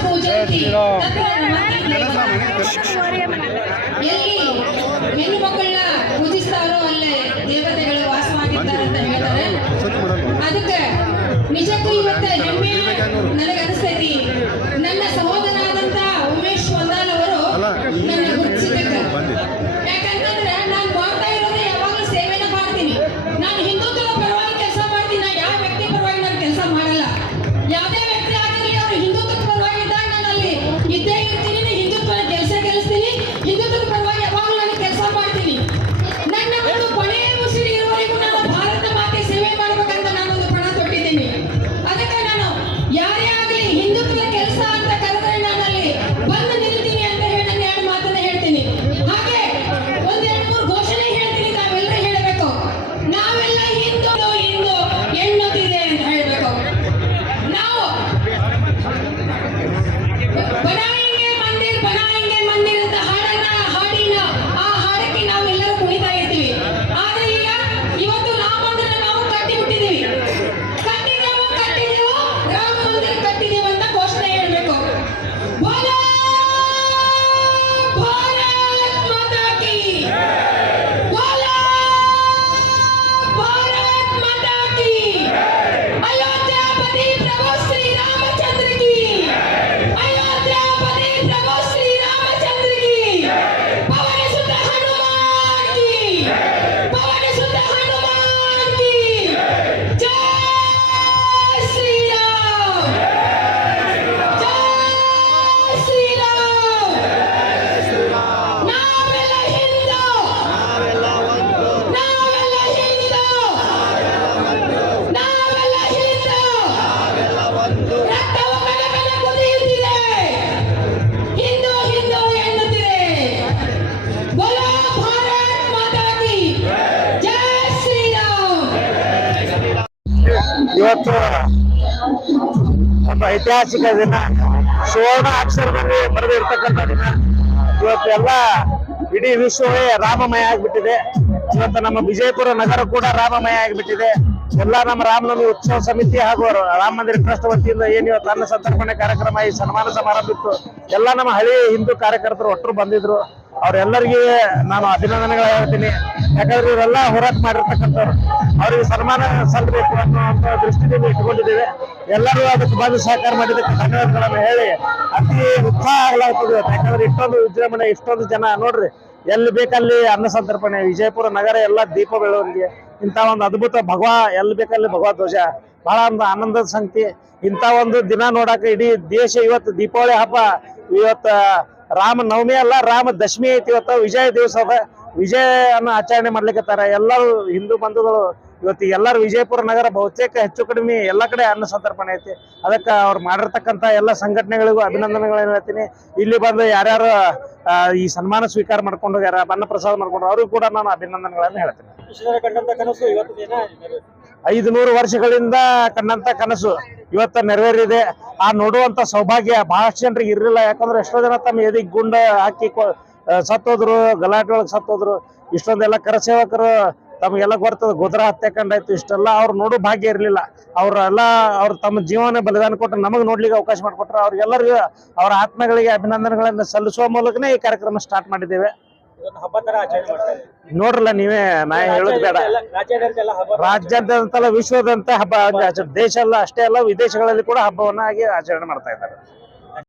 ಪೂಜಯಂತಿ ಎಲ್ಲಿ ಹೆಣ್ಣು ಮಕ್ಕಳನ್ನ ಪೂಜಿಸ್ತಾರೋ ಅಲ್ಲೇ ದೇವತೆಗಳು ವಾಸವಾಗಿದ್ದಾರೆ ಅಂತ ಹೇಳ್ತಾರೆ. ಅದಕ್ಕೆ ನಿಜಕ್ಕೂ ಇವತ್ತು ಹೆಮ್ಮೆ ನನಗೆ ಅನಿಸ್ತೈತಿ. ನನ್ನ ಸಹೋದರನಾದಂತ ಉಮೇಶ್ ವಂದಾಲ್ ಅವರು ನನ್ನ ಗುರುತಿಸಿದ್ದಕ್ಕೆ. ಯಾಕಂತಂದ್ರೆ ನಾನು ಮಾಡ್ತಾ ಇರೋದೇ ಯಾವಾಗಲೂ ಸೇವೆನ ಮಾಡ್ತೀನಿ. ನಾನು ಹಿಂದುತ್ವದ ಪರವಾಗಿ ಕೆಲಸ ಮಾಡ್ತೀನಿ. ನಾ ಯಾವ ವ್ಯಕ್ತಿ ಪರವಾಗಿ ನಾನು ಕೆಲಸ ಮಾಡಲ್ಲ. ಯಾವುದೇ ವ್ಯಕ್ತಿ ಆಗಿರಲಿ ಅವರು ಹಿಂದುತ್ವದ ಪರವಾಗಿ ಇದ್ದಾಗ ನಾನು ಅಲ್ಲಿ ಇದ್ದೇ ಇರ್ತೀನಿ. ಹಿಂದುತ್ವದ ಕೆಲಸ ಗೆಲ್ಲಿಸ್ತೀನಿ. ಹಿಂದುತ್ವದ ಪರವಾಗಿ ಯಾವಾಗಲೂ ನಾನು ಕೆಲಸ ಮಾಡ್ತೀನಿ. ನನ್ನ ಒಂದು ಕೊನೆಯ ಉಸಿರು ಇರುವವರೆಗೂ ನಾನು ಭಾರತ ಮಾತೆ ಸೇವೆ ಮಾಡ್ಬೇಕಂತ ನಾನು ಒಂದು ಪಣ ತೊಟ್ಟಿದ್ದೀನಿ. ಅದಕ್ಕೆ ನಾನು ಯಾರೇ ಆಗಲಿ ಹಿಂದುತ್ವದ ಕೆಲಸ ಅಂತ ಕರೆದ್ರೆ ನಾನು ಅಲ್ಲಿ ಬಂದು ನಿಲ್ತೀನಿ ಅಂತ ಹೇಳಿ ನಾನು ಎರಡು ಮಾತನ್ನ ಹೇಳ್ತೀನಿ. ಹಾಗೆ ಒಂದೆರಡು ಮೂರು ಘೋಷಣೆ ಹೇಳ್ತೀನಿ, ನಾವೆಲ್ಲರೂ ಹೇಳಬೇಕು. ನಾವೆಲ್ಲ ಹಿಂದೂ ಹಿಂದೂ ಎನ್ನುತ್ತಿದೆ ಅಂತ ಹೇಳಬೇಕು. ನಾವು ಬನಾಯಿಂಗೆ ಮಂದಿರ್ ಅಂತ ಹಾಡಿನ ಆ ಹಾಡಕ್ಕೆ ನಾವೆಲ್ಲರೂ ಕುಣಿತಾ ಇರ್ತೀವಿ. ಆದ್ರೆ ಈಗ ಇವತ್ತು ರಾಮ ಮಂದಿರ ನಾವು ಕಟ್ಟಿ ಬಿಟ್ಟಿದೀವಿ. ಕಟ್ಟಿದೆವು ರಾಮ ಮಂದಿರ ಕಟ್ಟಿದೆವು ಅಂತ ಘೋಷಣೆ ಹೇಳ್ಬೇಕು. ಬೋಲೋ ಭಾರತ್ ಮಾತಾ ಕಿ, ಬೋಲೋ ಭಾರತ್ ಮಾತಾ ಕಿ, ಅಯೋಧ್ಯಾಪತಿ ಪ್ರಭು ಶ್ರೀ ರಾಮಚಂದ್ರ की, अयोध्यापति प्रभु श्री रामचंद्र की, पवन सुत हनुमान की, पवन सुत हनुमान की, जय श्री राम, जय श्री राम। ನಾವೆಲ್ಲ ಹಿಂದೂ, ನಾವೆಲ್ಲ ಹಿಂದೂ, ನಾವೆಲ್ಲ ಹಿಂದೂ, ರಕ್ತವು ಕಣಕಣ ಕುದಿಯುತ್ತಿದೆ, ಹಿಂದೂ ಹಿಂದೂ ಎನ್ನುತ್ತಿದೆ. ಬೋಲೋ ಭಾರತ್ ಮಾತಾ ಕಿ, ಜೈ ಶ್ರೀರಾಮ್. ಇವತ್ತು ಒಂದು ಐತಿಹಾಸಿಕ ದಿನ, ಸುವರ್ಣ ಅಕ್ಷರದಲ್ಲಿ ಬರೆದಿರ್ತಕ್ಕಂಥ ದಿನ. ಇವತ್ತೆಲ್ಲ ಇಡೀ ವಿಶ್ವವೇ ರಾಮಮಯ ಆಗ್ಬಿಟ್ಟಿದೆ. ಇವತ್ತು ನಮ್ಮ ವಿಜಯಪುರ ನಗರ ಕೂಡ ರಾಮಮಯ ಆಗ್ಬಿಟ್ಟಿದೆ. ಎಲ್ಲ ನಮ್ಮ ರಾಮನವಮಿ ಉತ್ಸವ ಸಮಿತಿ ಹಾಗೂ ರಾಮ ಮಂದಿರ ಟ್ರಸ್ಟ್ ವತಿಯಿಂದ ಏನ್ ಇವತ್ತು ಅನ್ನ ಸಂತರ್ಪಣೆ ಕಾರ್ಯಕ್ರಮ, ಈ ಸನ್ಮಾನ ಸಮಾರಂಭ ಇತ್ತು. ಎಲ್ಲ ನಮ್ಮ ಹಳಿ ಹಿಂದೂ ಕಾರ್ಯಕರ್ತರು ಒಟ್ಟರು ಬಂದಿದ್ರು. ಅವ್ರೆಲ್ಲರಿಗೆ ನಾನು ಅಭಿನಂದನೆಗಳು ಹೇಳ್ತೀನಿ. ಯಾಕಂದ್ರೆ ಇವರೆಲ್ಲ ಹೋರಾಟ ಮಾಡಿರ್ತಕ್ಕಂಥವ್ರು, ಅವ್ರಿಗೆ ಸನ್ಮಾನ ಸಲ್ಲಬೇಕು ಅನ್ನುವಂತ ದೃಷ್ಟಿಯಿಂದ ಇಟ್ಕೊಂಡಿದ್ದೇವೆ. ಎಲ್ಲರೂ ಅದಕ್ಕೆ ಬಂದು ಸಹಕಾರ ಮಾಡಿದ್ದಕ್ಕೆ ಧನ್ಯವಾದಗಳನ್ನು ಹೇಳಿ ಅತಿ ಉತ್ಸಾಹ ಆಗ್ಲಾಗ್ತದೆ. ಯಾಕಂದ್ರೆ ಇಷ್ಟೊಂದು ವಿಜೃಂಭಣೆ, ಇಷ್ಟೊಂದು ಜನ ನೋಡ್ರಿ, ಎಲ್ಲಿ ಬೇಕಲ್ಲಿ ಅನ್ನ ಸಂತರ್ಪಣೆ. ವಿಜಯಪುರ ನಗರ ಎಲ್ಲ ದೀಪ ಬೆಳವಣಿಗೆ, ಇಂಥ ಒಂದು ಅದ್ಭುತ ಭಗವಾ ಎಲ್ಲಿ ಬೇಕಲ್ಲಿ ಭಗವಾ ಧ್ವಜ, ಬಹಳ ಒಂದು ಆನಂದದ ಸಂಗತಿ. ಇಂಥ ಒಂದು ದಿನ ನೋಡಾಕ ಇಡೀ ದೇಶ ಇವತ್ತು ದೀಪಾವಳಿ ಹಬ್ಬ, ಇವತ್ತು ರಾಮ ನವಮಿ ಅಲ್ಲ, ರಾಮ ದಶಮಿ ಐತಿ. ಇವತ್ತು ವಿಜಯ ದಿವಸ ಅದ, ವಿಜಯನ ಆಚರಣೆ ಮಾಡ್ಲಿಕ್ಕತ್ತಾರ ಎಲ್ಲರೂ ಹಿಂದೂ ಬಂಧುಗಳು. ಇವತ್ತು ಎಲ್ಲರೂ ವಿಜಯಪುರ ನಗರ ಬಹುತೇಕ ಹೆಚ್ಚು ಕಡಿಮೆ ಎಲ್ಲ ಕಡೆ ಅನ್ನ ಸಂತರ್ಪಣೆ ಐತಿ. ಅದಕ್ಕೆ ಅವ್ರು ಮಾಡಿರ್ತಕ್ಕಂಥ ಎಲ್ಲ ಸಂಘಟನೆಗಳಿಗೂ ಅಭಿನಂದನೆಗಳನ್ನ ಹೇಳ್ತೀನಿ. ಇಲ್ಲಿ ಬಂದು ಯಾರ್ಯಾರು ಈ ಸನ್ಮಾನ ಸ್ವೀಕಾರ ಮಾಡ್ಕೊಂಡು ಹೋಗ್ಯಾರ, ಅನ್ನ ಪ್ರಸಾದ ಮಾಡ್ಕೊಂಡು ಅವ್ರಿಗೂ ಕೂಡ ನಾನು ಅಭಿನಂದನೆಗಳನ್ನು ಹೇಳ್ತೀನಿ. 500 ವರ್ಷಗಳಿಂದ ಕಂಡಂತ ಕನಸು ಇವತ್ತು ನೆರವೇರಿದೆ. ಆ ನೋಡುವಂತ ಸೌಭಾಗ್ಯ ಬಹಳಷ್ಟು ಜನರಿಗೆ ಇರಲಿಲ್ಲ. ಯಾಕಂದ್ರೆ ಎಷ್ಟೋ ಜನ ತಮ್ಮ ಎದಿಗೆ ಗುಂಡ ಹಾಕಿ ಸತ್ತೋದ್ರು, ಗಲಾಟೆ ಒಳಗೆ ಸತ್ತೋದ್ರು. ಇಷ್ಟೊಂದೆಲ್ಲ ಕರಸೇವಕರು ತಮಗೆಲ್ಲ ಗೊತ್ತದ ಗೋದ್ರ ಹತ್ಯಾಕಾಂಡ ಇಷ್ಟೆಲ್ಲ ಅವ್ರು ನೋಡೋ ಭಾಗ್ಯ ಇರಲಿಲ್ಲ. ಅವ್ರು ತಮ್ಮ ಜೀವನ ಬಲಿದಾನ ಕೊಟ್ಟು ನಮಗೆ ನೋಡ್ಲಿಕ್ಕೆ ಅವಕಾಶ ಮಾಡಿಕೊಟ್ರು. ಅವ್ರಿಗೆಲ್ಲರಿಗೂ ಅವರ ಆತ್ಮಗಳಿಗೆ ಅಭಿನಂದನೆಗಳನ್ನು ಸಲ್ಲಿಸುವ ಮೂಲಕನೇ ಈ ಕಾರ್ಯಕ್ರಮ ಸ್ಟಾರ್ಟ್ ಮಾಡಿದ್ದೇವೆ. ನೋಡ್ರಲ್ಲ ನೀವೇ, ನಾ ಹೇಳೋದು ಬೇಡ. ರಾಜ್ಯಾದ್ಯಂತ ವಿಶ್ವದಂತ ಹಬ್ಬ ದೇಶ ಅಲ್ಲ ಅಷ್ಟೇ ಅಲ್ಲ, ವಿದೇಶಗಳಲ್ಲಿ ಕೂಡ ಹಬ್ಬವನ್ನಾಗಿ ಆಚರಣೆ ಮಾಡ್ತಾ ಇದ್ದಾರೆ.